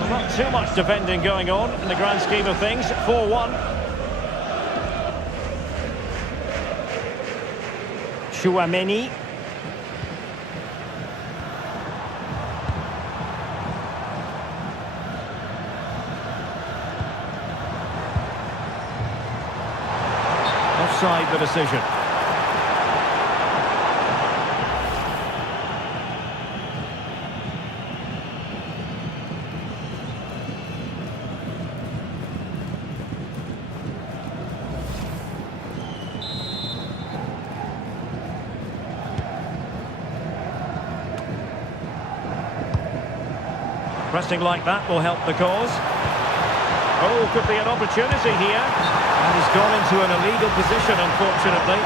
Well, not too much defending going on in the grand scheme of things. 4-1. Tchouameni. Offside the decision. Pressing like that will help the cause. Oh, could be an opportunity here. And he's gone into an illegal position, unfortunately.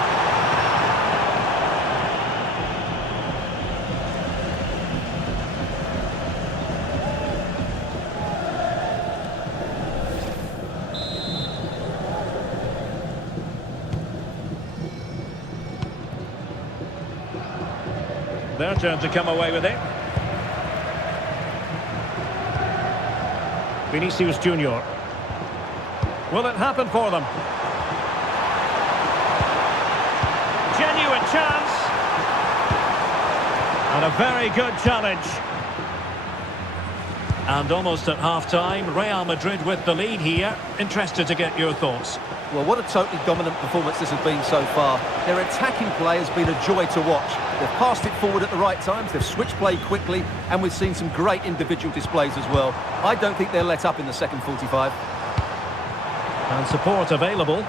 Their turn to come away with it. Vinicius Junior. Will it happen for them? Genuine chance. And a very good challenge. And almost at half-time, Real Madrid with the lead here. Interested to get your thoughts. Well, what a totally dominant performance this has been so far. Their attacking play has been a joy to watch. They've passed it forward at the right times, they've switched play quickly, and we've seen some great individual displays as well. I don't think they'll let up in the second 45. And support available.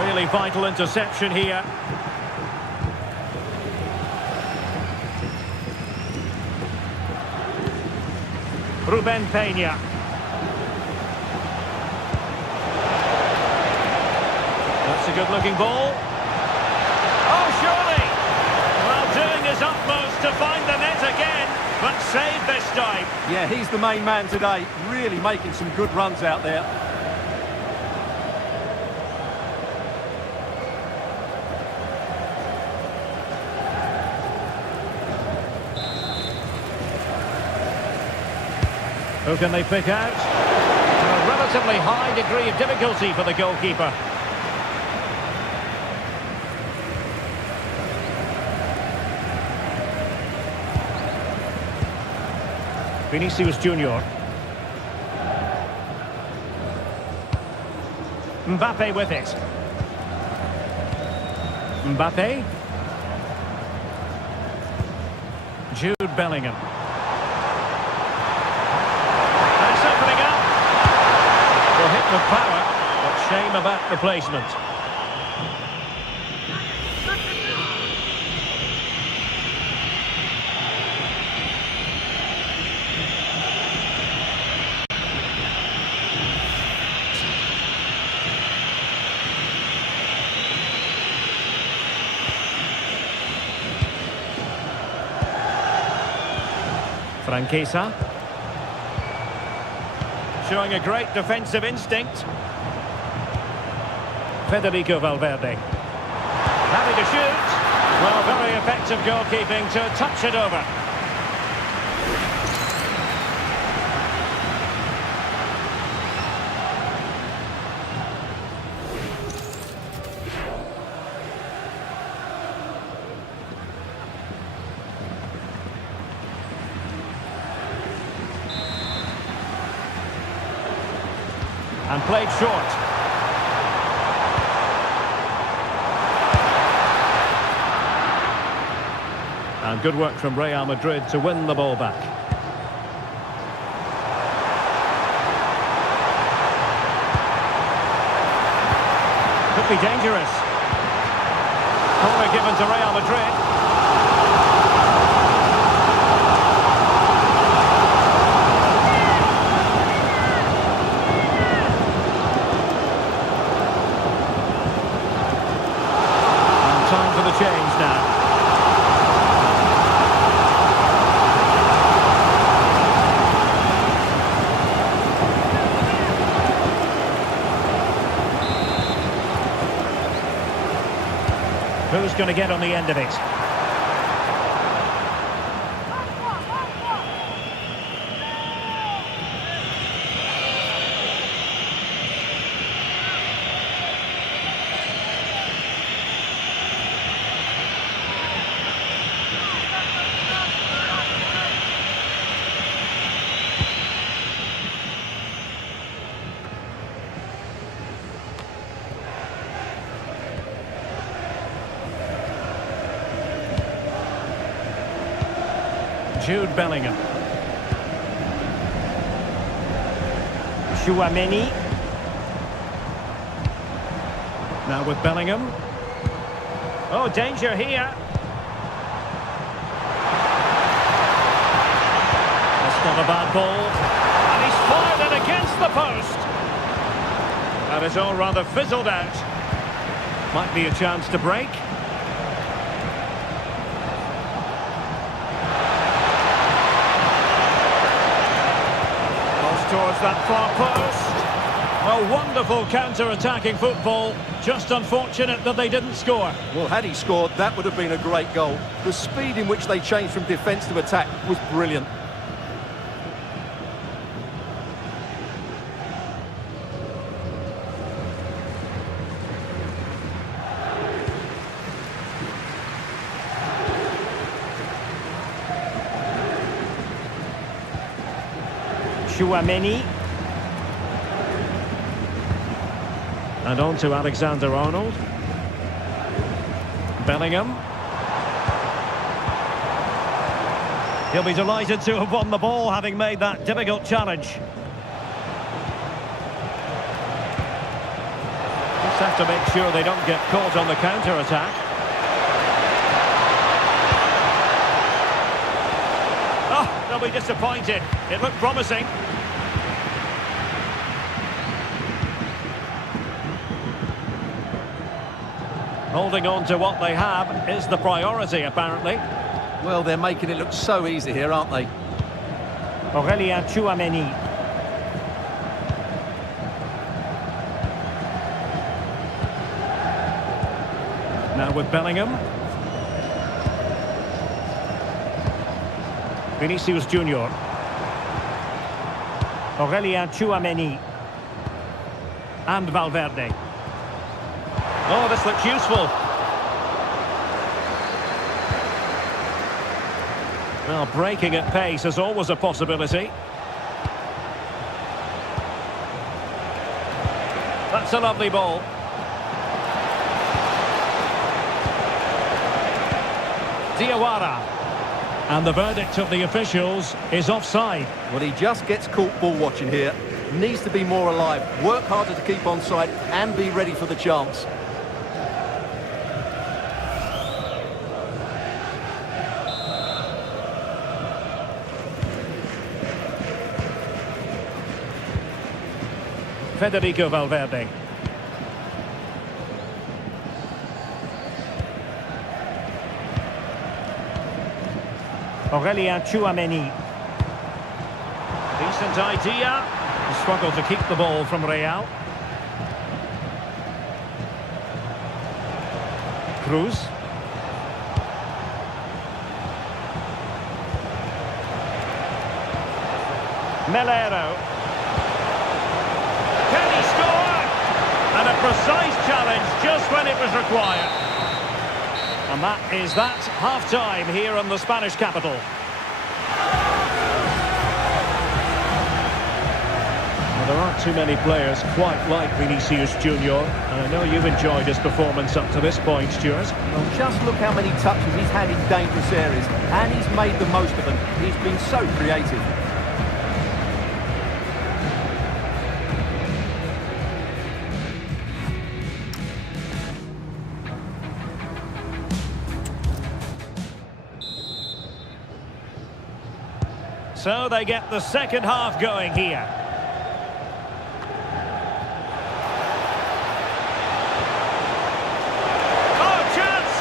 Really vital interception here. Ruben Peña. That's a good-looking ball. Oh, surely! Well, doing his utmost to find the net again, but saved this time. Yeah, he's the main man today, really making some good runs out there. Who can they pick out? A relatively high degree of difficulty for the goalkeeper. Vinicius Junior. Mbappe with it. Mbappe. Jude Bellingham. That's opening up. Well, hit with power, but shame about the placement. Franquesa. Showing a great defensive instinct. Federico Valverde. Happy to shoot. Well, very effective goalkeeping to touch it over. And played short. And good work from Real Madrid to win the ball back. Could be dangerous. Corner given to Real Madrid. Time for the change now. Who's going to get on the end of it? Jude Bellingham. Chouameni. Now with Bellingham. Oh, danger here. That's not a bad ball. And he's fired it against the post. That is all rather fizzled out. Might be a chance to break. Towards that far post. A wonderful counter-attacking football. Just unfortunate that they didn't score. Well, had he scored, that would have been a great goal. The speed in which they changed from defence to attack was brilliant. Chouameni. And on to Alexander-Arnold. Bellingham. He'll be delighted to have won the ball, having made that difficult challenge. Just have to make sure they don't get caught on the counter-attack. Oh, they'll be disappointed. It looked promising. Holding on to what they have is the priority, apparently. Well, they're making it look so easy here, aren't they? Aurélien Chouameni. Now with Bellingham. Vinicius Junior. Aurélien Chouameni. And Valverde. Oh, this looks useful. Well, breaking at pace is always a possibility. That's a lovely ball. Diawara. And the verdict of the officials is offside. Well, he just gets caught ball watching here. Needs to be more alive, work harder to keep on side and be ready for the chance. Federico Valverde. Aurelien Tchouameni. Decent idea. He struggled to keep the ball from Real. Cruz. Melero. Can he score? And a precise challenge just when it was required. And that is that, half-time here in the Spanish capital. Well, there aren't too many players quite like Vinicius Junior. I know you've enjoyed his performance up to this point, Stuart. Well, just look how many touches he's had in dangerous areas, and he's made the most of them. He's been so creative. So they get the second half going here. Oh, chance!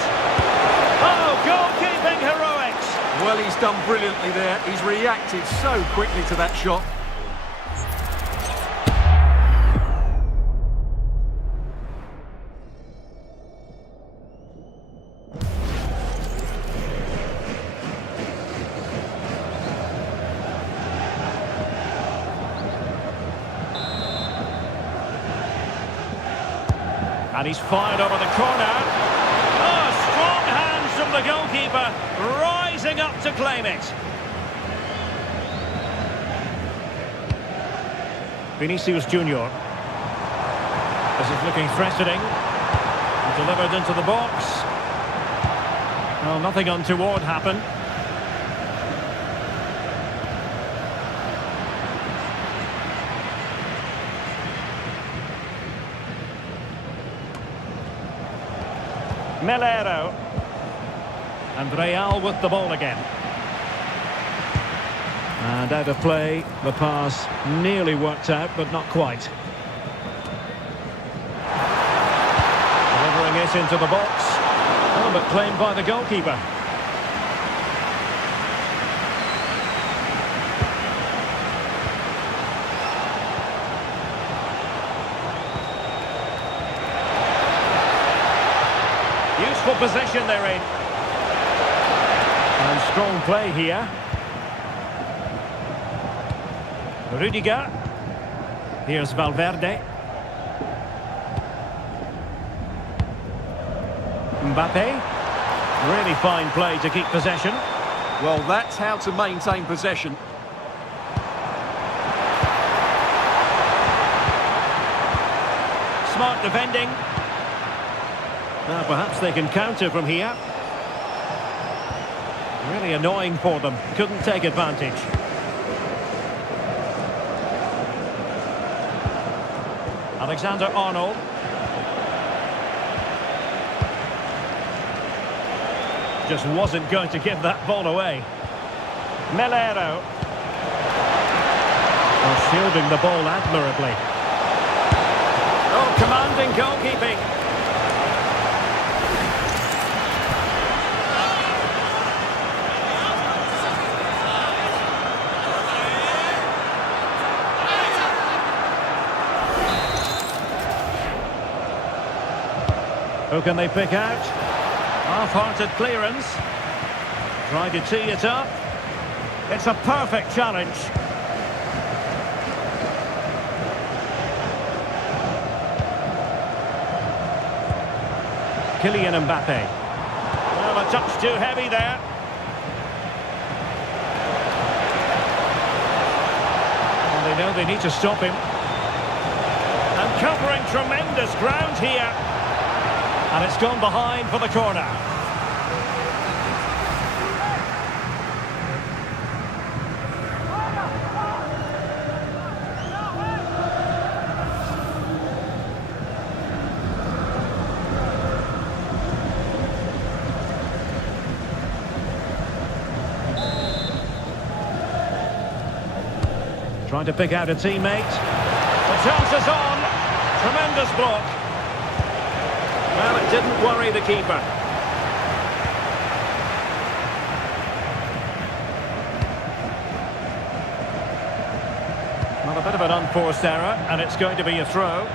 Oh, goalkeeping heroics! Well, he's done brilliantly there. He's reacted so quickly to that shot. And he's fired over the corner. Oh, strong hands from the goalkeeper, rising up to claim it. Vinicius Junior. This is looking threatening. Delivered into the box. Well, nothing untoward happened. Melero. And Real with the ball again. And out of play, the pass nearly worked out, but not quite. Delivering it into the box. Oh, but claimed by the goalkeeper. Useful position they're in. And strong play here. Rudiger. Here's Valverde. Mbappe. Really fine play to keep possession. Well, that's how to maintain possession. Smart defending. Now perhaps they can counter from here. Really annoying for them. Couldn't take advantage. Alexander-Arnold. Just wasn't going to give that ball away. Melero. Well, shielding the ball admirably. Oh, commanding goalkeeping. Who can they pick out? Half-hearted clearance. Trying to tee it up. It's a perfect challenge. Kylian Mbappe. Well, a touch too heavy there. Well, they know they need to stop him. And covering tremendous ground here. And it's gone behind for the corner. Trying to pick out a teammate. The chance is on. Tremendous block. Well, it didn't worry the keeper. Well, a bit of an unforced error, and it's going to be a throw.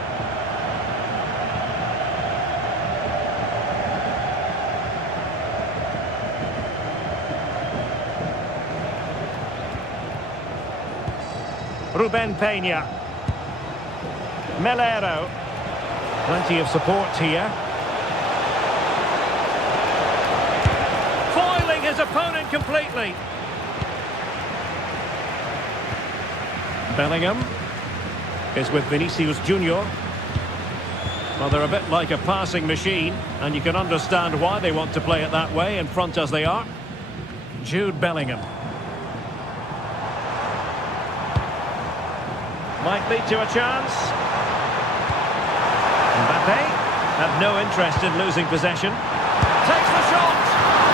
Ruben Peña. Melero. Plenty of support here. Foiling his opponent completely. Bellingham is with Vinicius Junior. Well, they're a bit like a passing machine, and you can understand why they want to play it that way, in front as they are. Jude Bellingham. Might lead to a chance. Mbappe had no interest in losing possession. Takes the shot!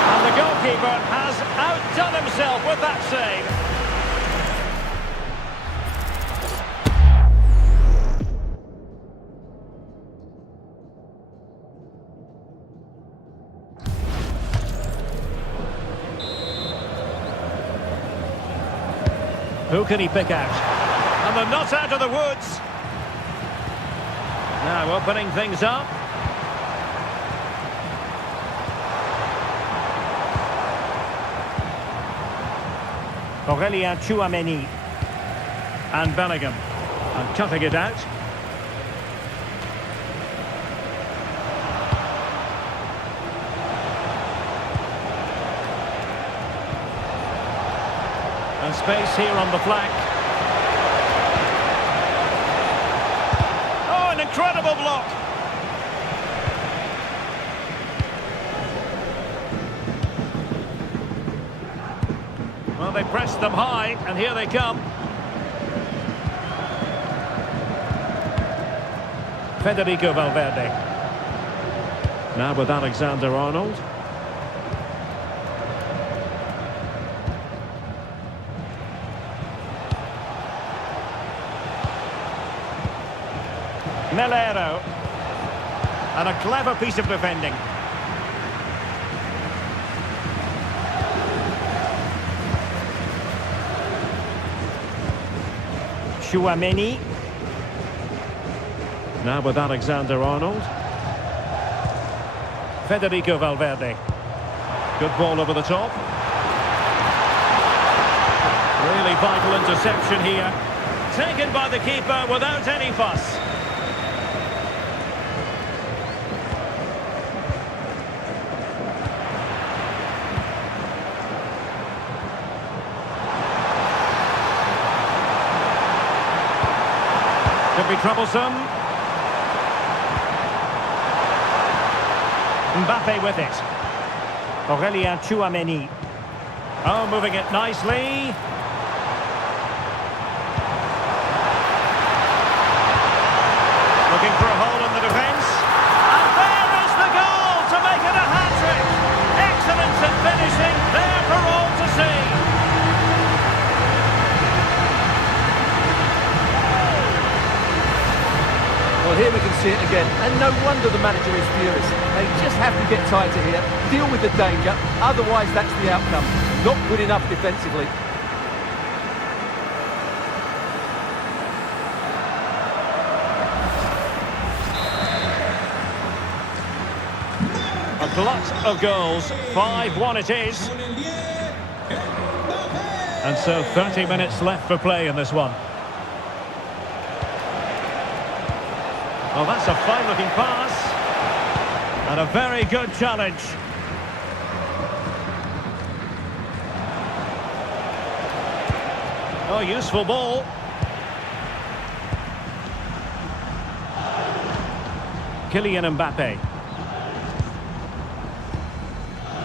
And the goalkeeper has outdone himself with that save. Who can he pick out? And they're not out of the woods. Now opening things up. Aurélien Tchouaméni. And Bellingham. And cutting it out. And space here on the flank. Incredible block. Well, they pressed them high, and here they come. Federico Valverde. Now with Alexander-Arnold. Melero. And a clever piece of defending. Tchouaméni. Now with Alexander-Arnold. Federico Valverde. Good ball over the top. Really vital interception here. Taken by the keeper without any fuss. Could be troublesome. Mbappe with it. Aurélien Tchouaméni. Oh, moving it nicely. Looking for a hole in the defence. And there is the goal to make it a hat-trick. Excellence in finishing, there for all to see. Well, here we can see it again, and no wonder the manager is furious. They just have to get tighter here, deal with the danger, otherwise that's the outcome. Not good enough defensively. A glut of goals, 5-1 it is. And so 30 minutes left for play in this one. Oh, that's a fine-looking pass. And a very good challenge. Oh, useful ball. Kylian Mbappe.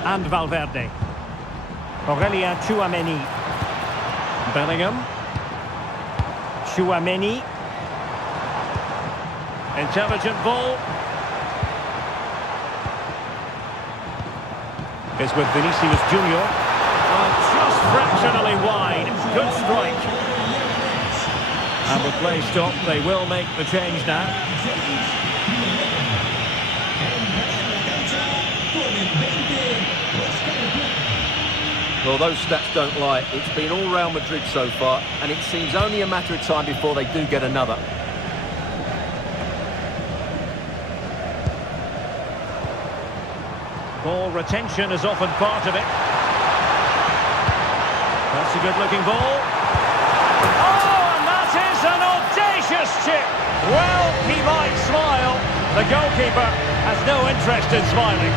And Valverde. Aurelien Tchouameni. Bellingham. Tchouameni. Intelligent ball. Is with Vinicius Junior. Just fractionally wide. Good strike. And with play stopped, they will make the change now. Well, those stats don't lie. It's been all Real Madrid so far, and it seems only a matter of time before they do get another. Ball retention is often part of it. That's a good-looking ball. Oh, and that is an audacious chip. Well, he might smile. The goalkeeper has no interest in smiling.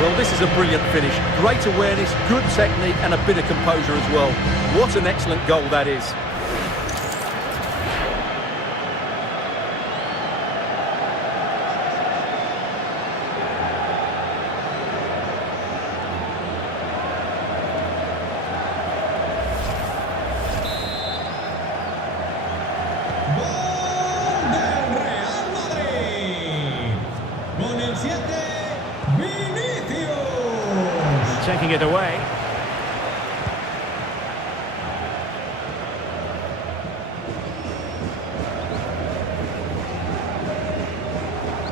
Well, this is a brilliant finish. Great awareness, good technique, and a bit of composure as well. What an excellent goal that is. Taking it away.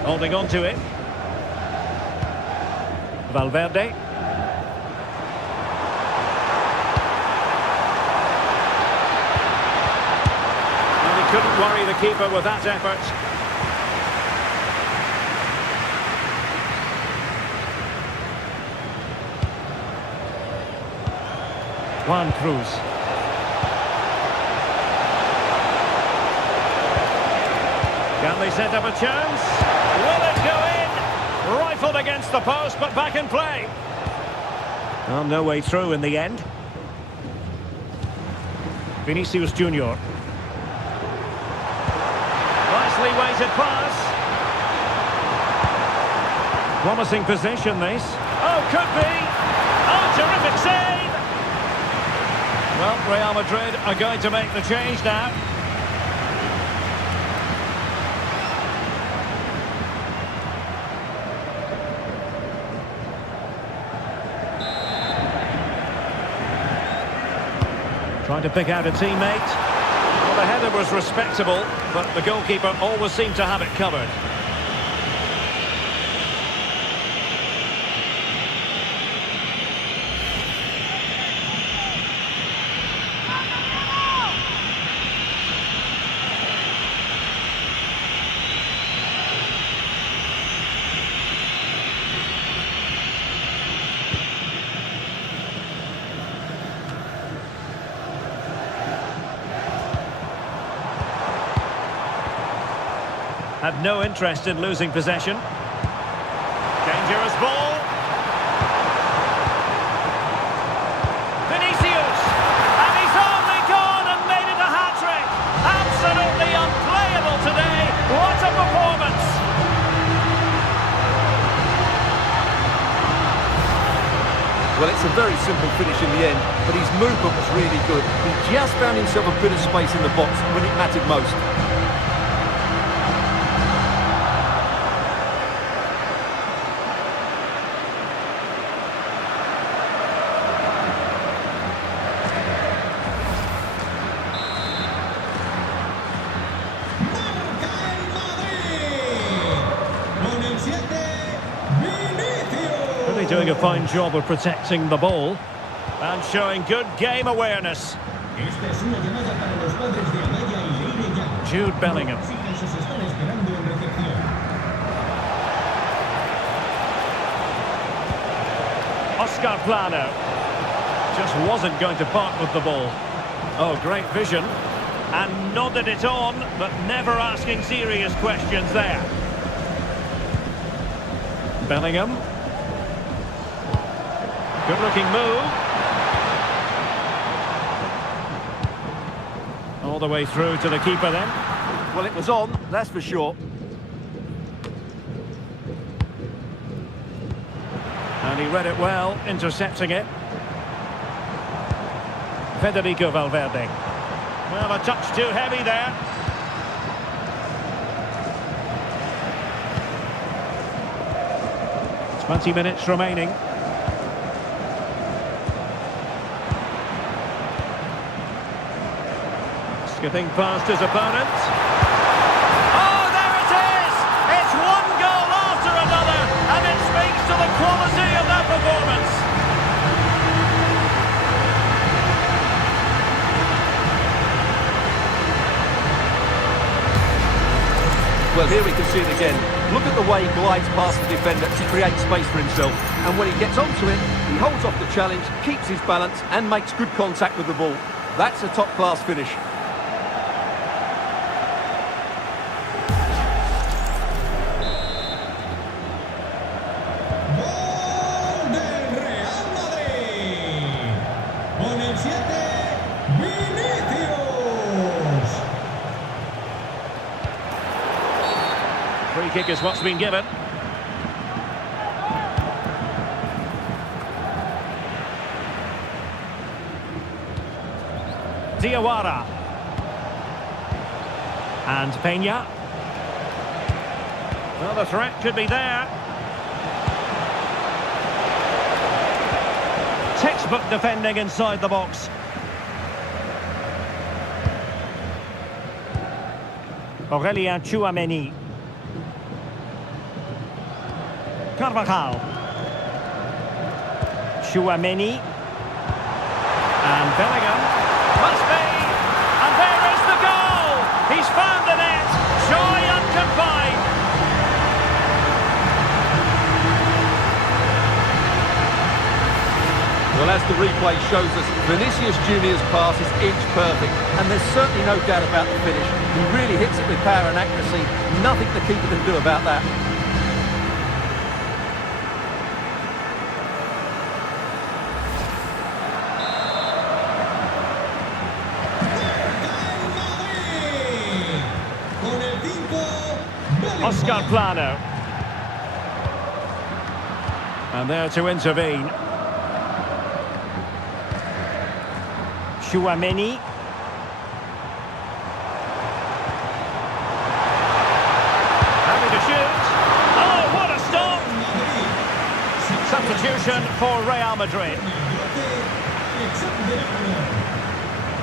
Holding on to it. Valverde. And he couldn't worry the keeper with that effort. Juan Cruz. Can they set up a chance? Will it go in? Rifled against the post, but back in play. Well, no way through in the end. Vinicius Junior. Nicely weighted pass. Promising position, this. Oh, could be. Oh, terrific save. Well, Real Madrid are going to make the change now. Trying to pick out a teammate. Well, the header was respectable, but the goalkeeper always seemed to have it covered. Had no interest in losing possession. Dangerous ball. Vinicius! And he's only gone and made it a hat-trick! Absolutely unplayable today! What a performance! Well, it's a very simple finish in the end, but his movement was really good. He just found himself a bit of space in the box when it mattered most. Really doing a fine job of protecting the ball and showing good game awareness. Jude Bellingham. Oscar Plano just wasn't going to part with the ball. Oh, great vision. And nodded it on, but never asking serious questions there. Bellingham. Good-looking move. All the way through to the keeper then. Well, it was on, that's for sure. And he read it well, intercepting it. Federico Valverde. Well, a touch too heavy there. It's 20 minutes remaining. Skipping past his opponent. Oh, there it is! It's one goal after another, and it speaks to the quality of that performance. Well, here we can see it again. Look at the way he glides past the defender to create space for himself. And when he gets onto him, he holds off the challenge, keeps his balance, and makes good contact with the ball. That's a top-class finish. Gol del Real Madrid. Con el 7, Vinicius. Free kick is what's been given. Diawara. And Peña. Well, the threat could be there. Textbook defending inside the box. Aurelien Tchouameni. Carvajal. Tchouameni. And Bellingham. Must be! And there is the goal! He's found the net! Joy unconfined! Well, as the replay shows us, Vinicius Junior's pass is inch perfect, and there's certainly no doubt about the finish. He really hits it with power and accuracy. Nothing the keeper can do about that. Con el 5, Oscar Plano. And there to intervene. Tchouameni. Having to shoot. Oh, what a stop! Substitution for Real Madrid.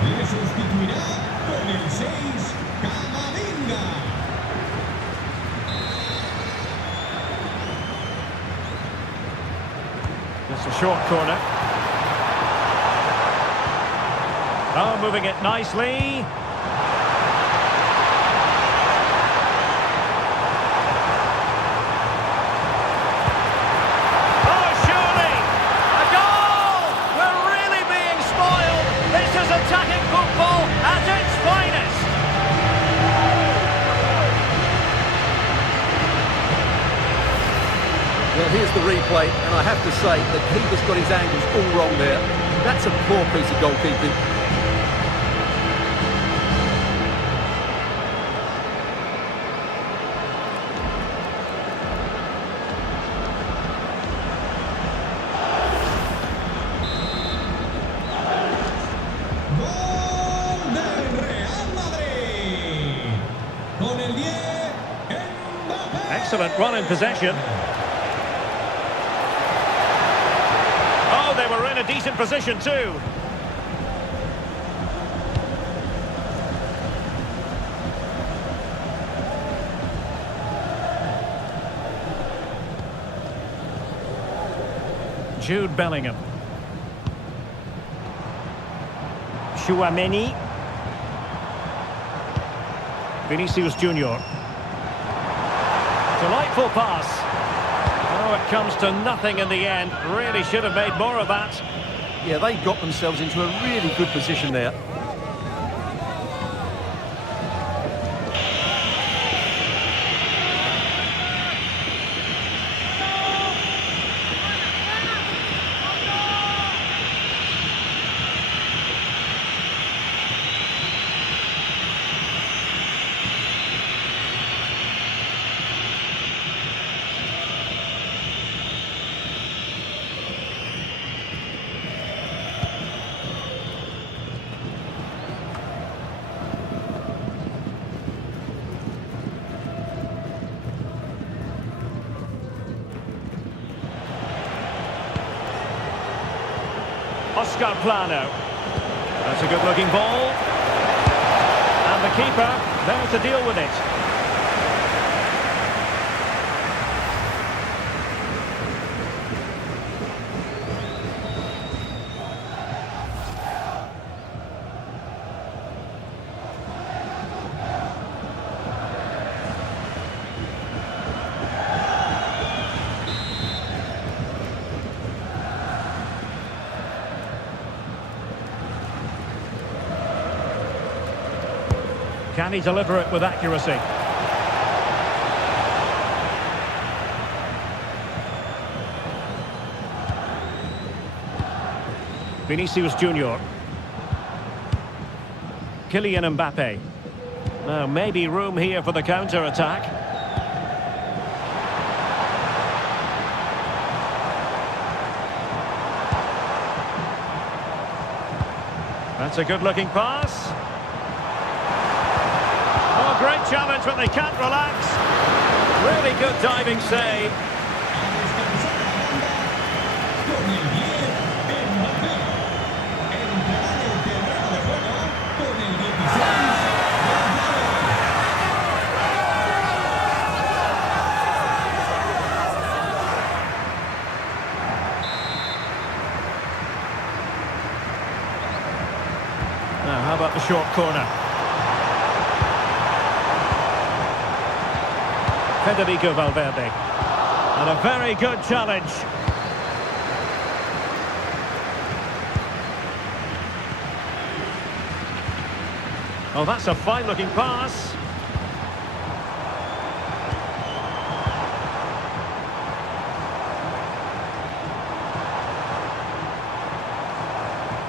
Le sustituirá con el 6, Camavinga. It's a short corner. Oh, moving it nicely. Oh, surely! A goal! We're really being spoiled. This is attacking football at its finest. Well, here's the replay, and I have to say, the keeper's got his angles all wrong there. That's a poor piece of goalkeeping. Gol del Real Madrid. Con el 10, Mbappé. Excellent run in possession. Oh, they were in a decent position too. Jude Bellingham. Tchouameni. Vinicius Junior. Delightful pass. Oh, it comes to nothing in the end. Really should have made more of that. Yeah, they got themselves into a really good position there. Oscar Plano. That's a good-looking ball. And the keeper there to deal with it. Can he deliver it with accuracy? Vinicius Junior. Kylian Mbappe. Now, maybe room here for the counter-attack. That's a good-looking pass. Oh, great challenge, but they can't relax. Really good diving save. Con el 10, Mbappé. Entrará en el terreno de juego con el 16. Now, how about the short corner? Federico Valverde. And a very good challenge. Oh, that's a fine-looking pass.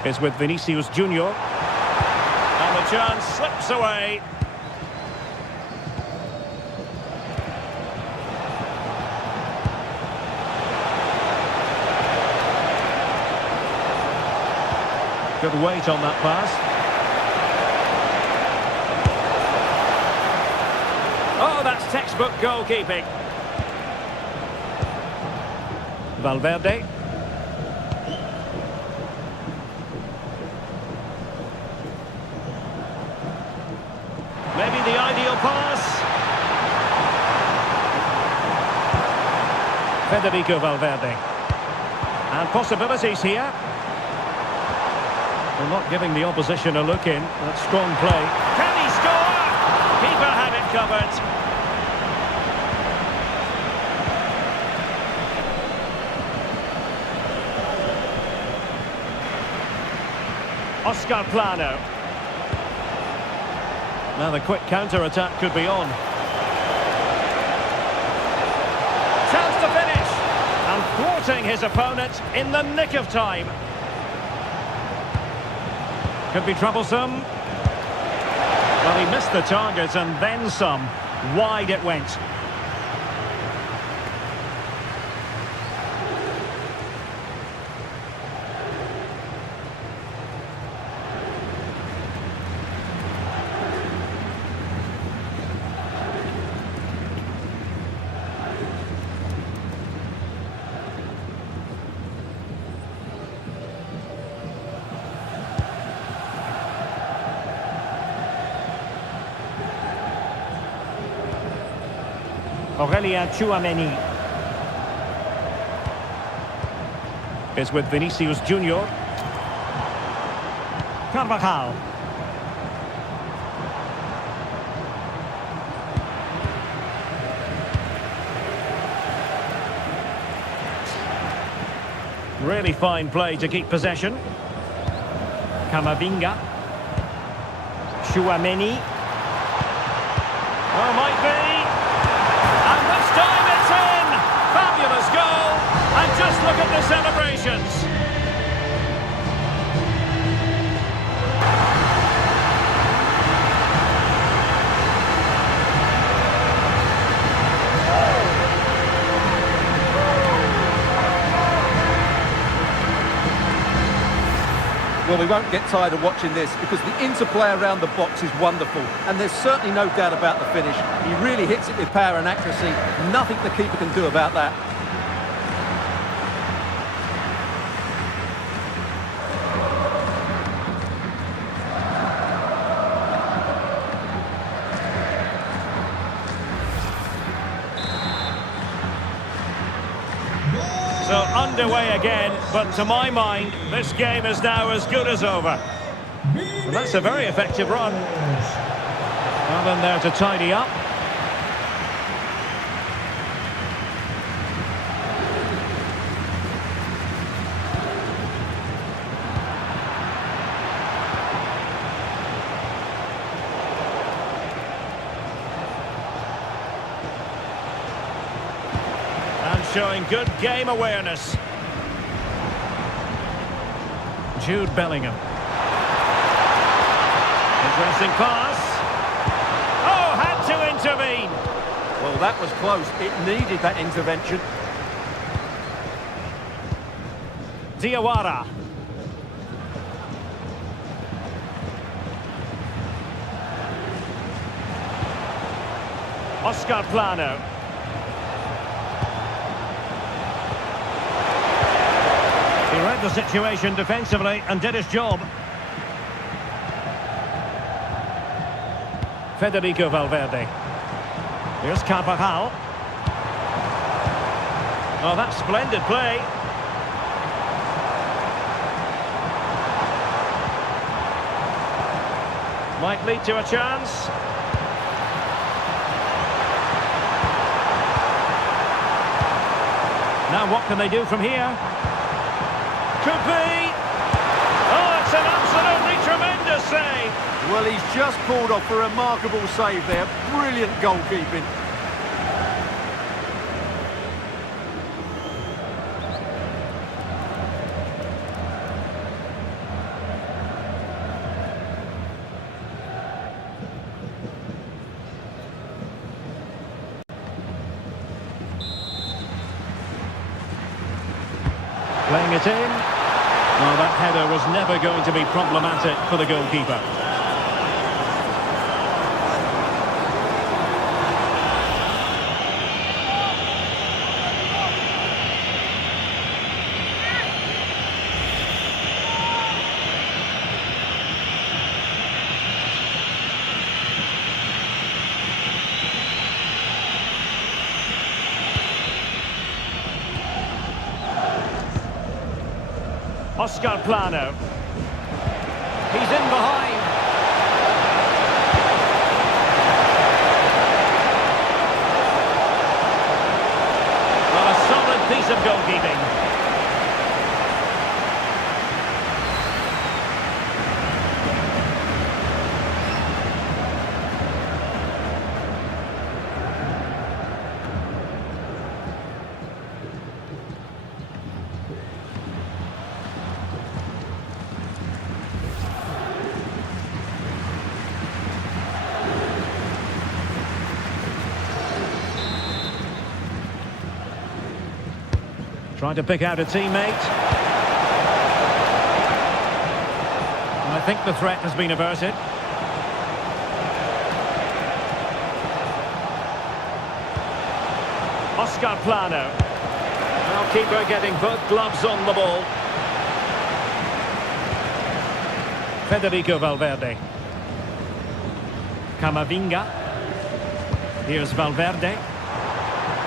It's with Vinicius Junior. And the chance slips away. Good weight on that pass. Oh, that's textbook goalkeeping. Valverde. Maybe the ideal pass. Federico Valverde. And possibilities here. Well, not giving the opposition a look in. That's strong play. Can he score? Keeper had it covered. Oscar Plano. Now the quick counter-attack could be on. Chance to finish. And thwarting his opponent in the nick of time. Could be troublesome. Well, he missed the target and then some. Wide it went. Tchouaméni is with Vinicius Junior. Carvajal. Really fine play to keep possession. Camavinga. Tchouaméni. Oh, might be. And this time it's in! Fabulous goal! And just look at the celebrations! Well, we won't get tired of watching this because the interplay around the box is wonderful, and there's certainly no doubt about the finish. He really hits it with power and accuracy. Nothing the keeper can do about that. away again, but to my mind, this game is now as good as over. And that's a very effective run. Well in there to tidy up. And showing good game awareness. Jude Bellingham. Interesting pass. Oh, had to intervene. Well, that was close. It needed that intervention. Diawara. Oscar Plano. He read the situation defensively and did his job. Federico Valverde. Here's Carvajal. Oh, that's splendid play. Might lead to a chance. Now what can they do from here? Could be. Oh, it's an absolutely tremendous save. Well, he's just pulled off a remarkable save there. Brilliant goalkeeping. Playing it in. Well, that header was never going to be problematic for the goalkeeper. Oscar Plano. He's in behind. Well, a solid piece of goalkeeping. Trying to pick out a teammate. I think the threat has been averted. Oscar Plano. Now keeper getting both gloves on the ball. Federico Valverde. Camavinga. Here's Valverde.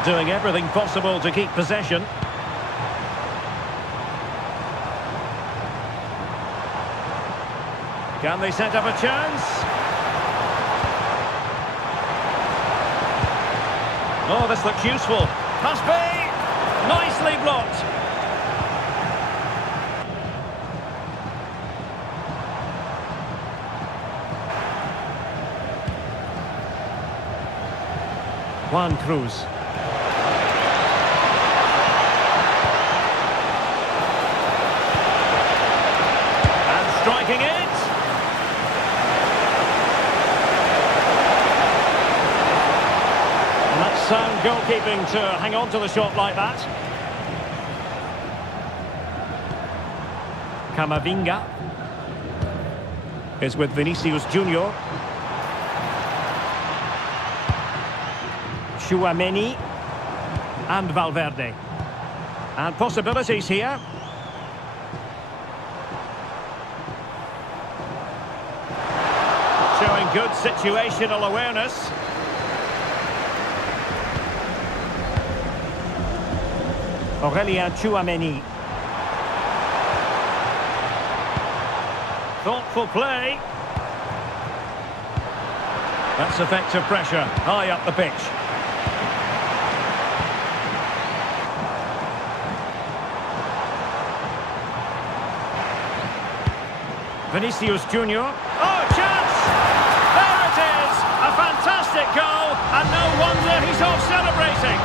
Doing everything possible to keep possession. Can they set up a chance? Oh, this looks useful. Must be! Nicely blocked. Juan Cruz. And striking it. Sound goalkeeping to hang on to the shot like that. Camavinga is with Vinicius Junior. Tchouaméni and Valverde. And possibilities here. Showing good situational awareness. Tchouaméni. Thoughtful play. That's effective pressure, high up the pitch. Vinicius Junior. Oh, chance! There it is! A fantastic goal, and no wonder he's off celebrating.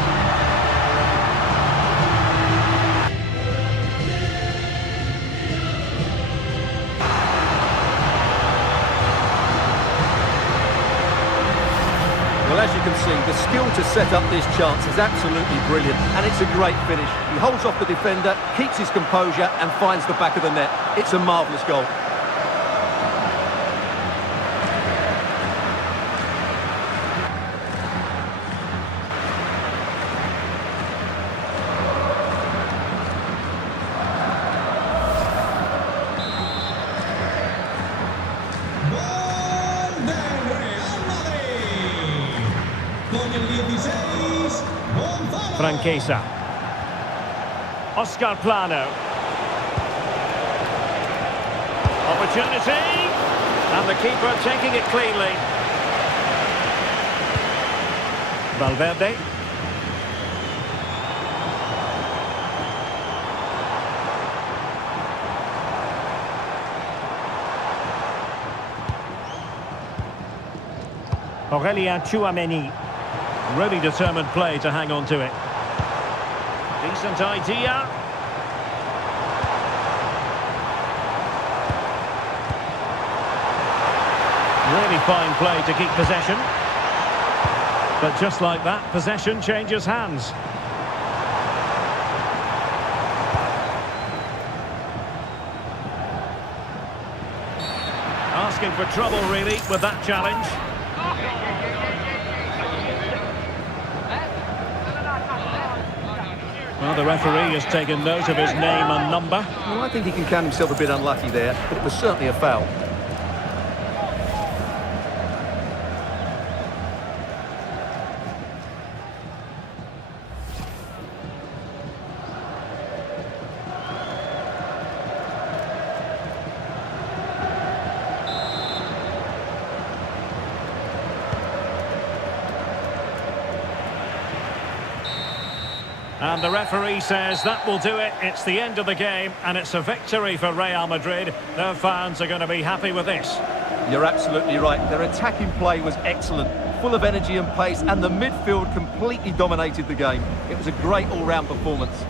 Well, as you can see, the skill to set up this chance is absolutely brilliant, and it's a great finish. He holds off the defender, keeps his composure, and finds the back of the net. It's a marvellous goal. Gol del Real Madrid. Con el 16, Gonzalo. Franquesa. Oscar Plano. Opportunity, and the keeper taking it cleanly. Valverde. Aurelien Tchouameni. Really determined play to hang on to it. Decent idea. Really fine play to keep possession. But just like that, possession changes hands. Asking for trouble, really, with that challenge. Well, the referee has taken note of his name and number. Well, I think he can count himself a bit unlucky there, but it was certainly a foul. And the referee says that will do it. It's the end of the game, and it's a victory for Real Madrid. Their fans are going to be happy with this. You're absolutely right. Their attacking play was excellent, full of energy and pace, and the midfield completely dominated the game. It was a great all-round performance.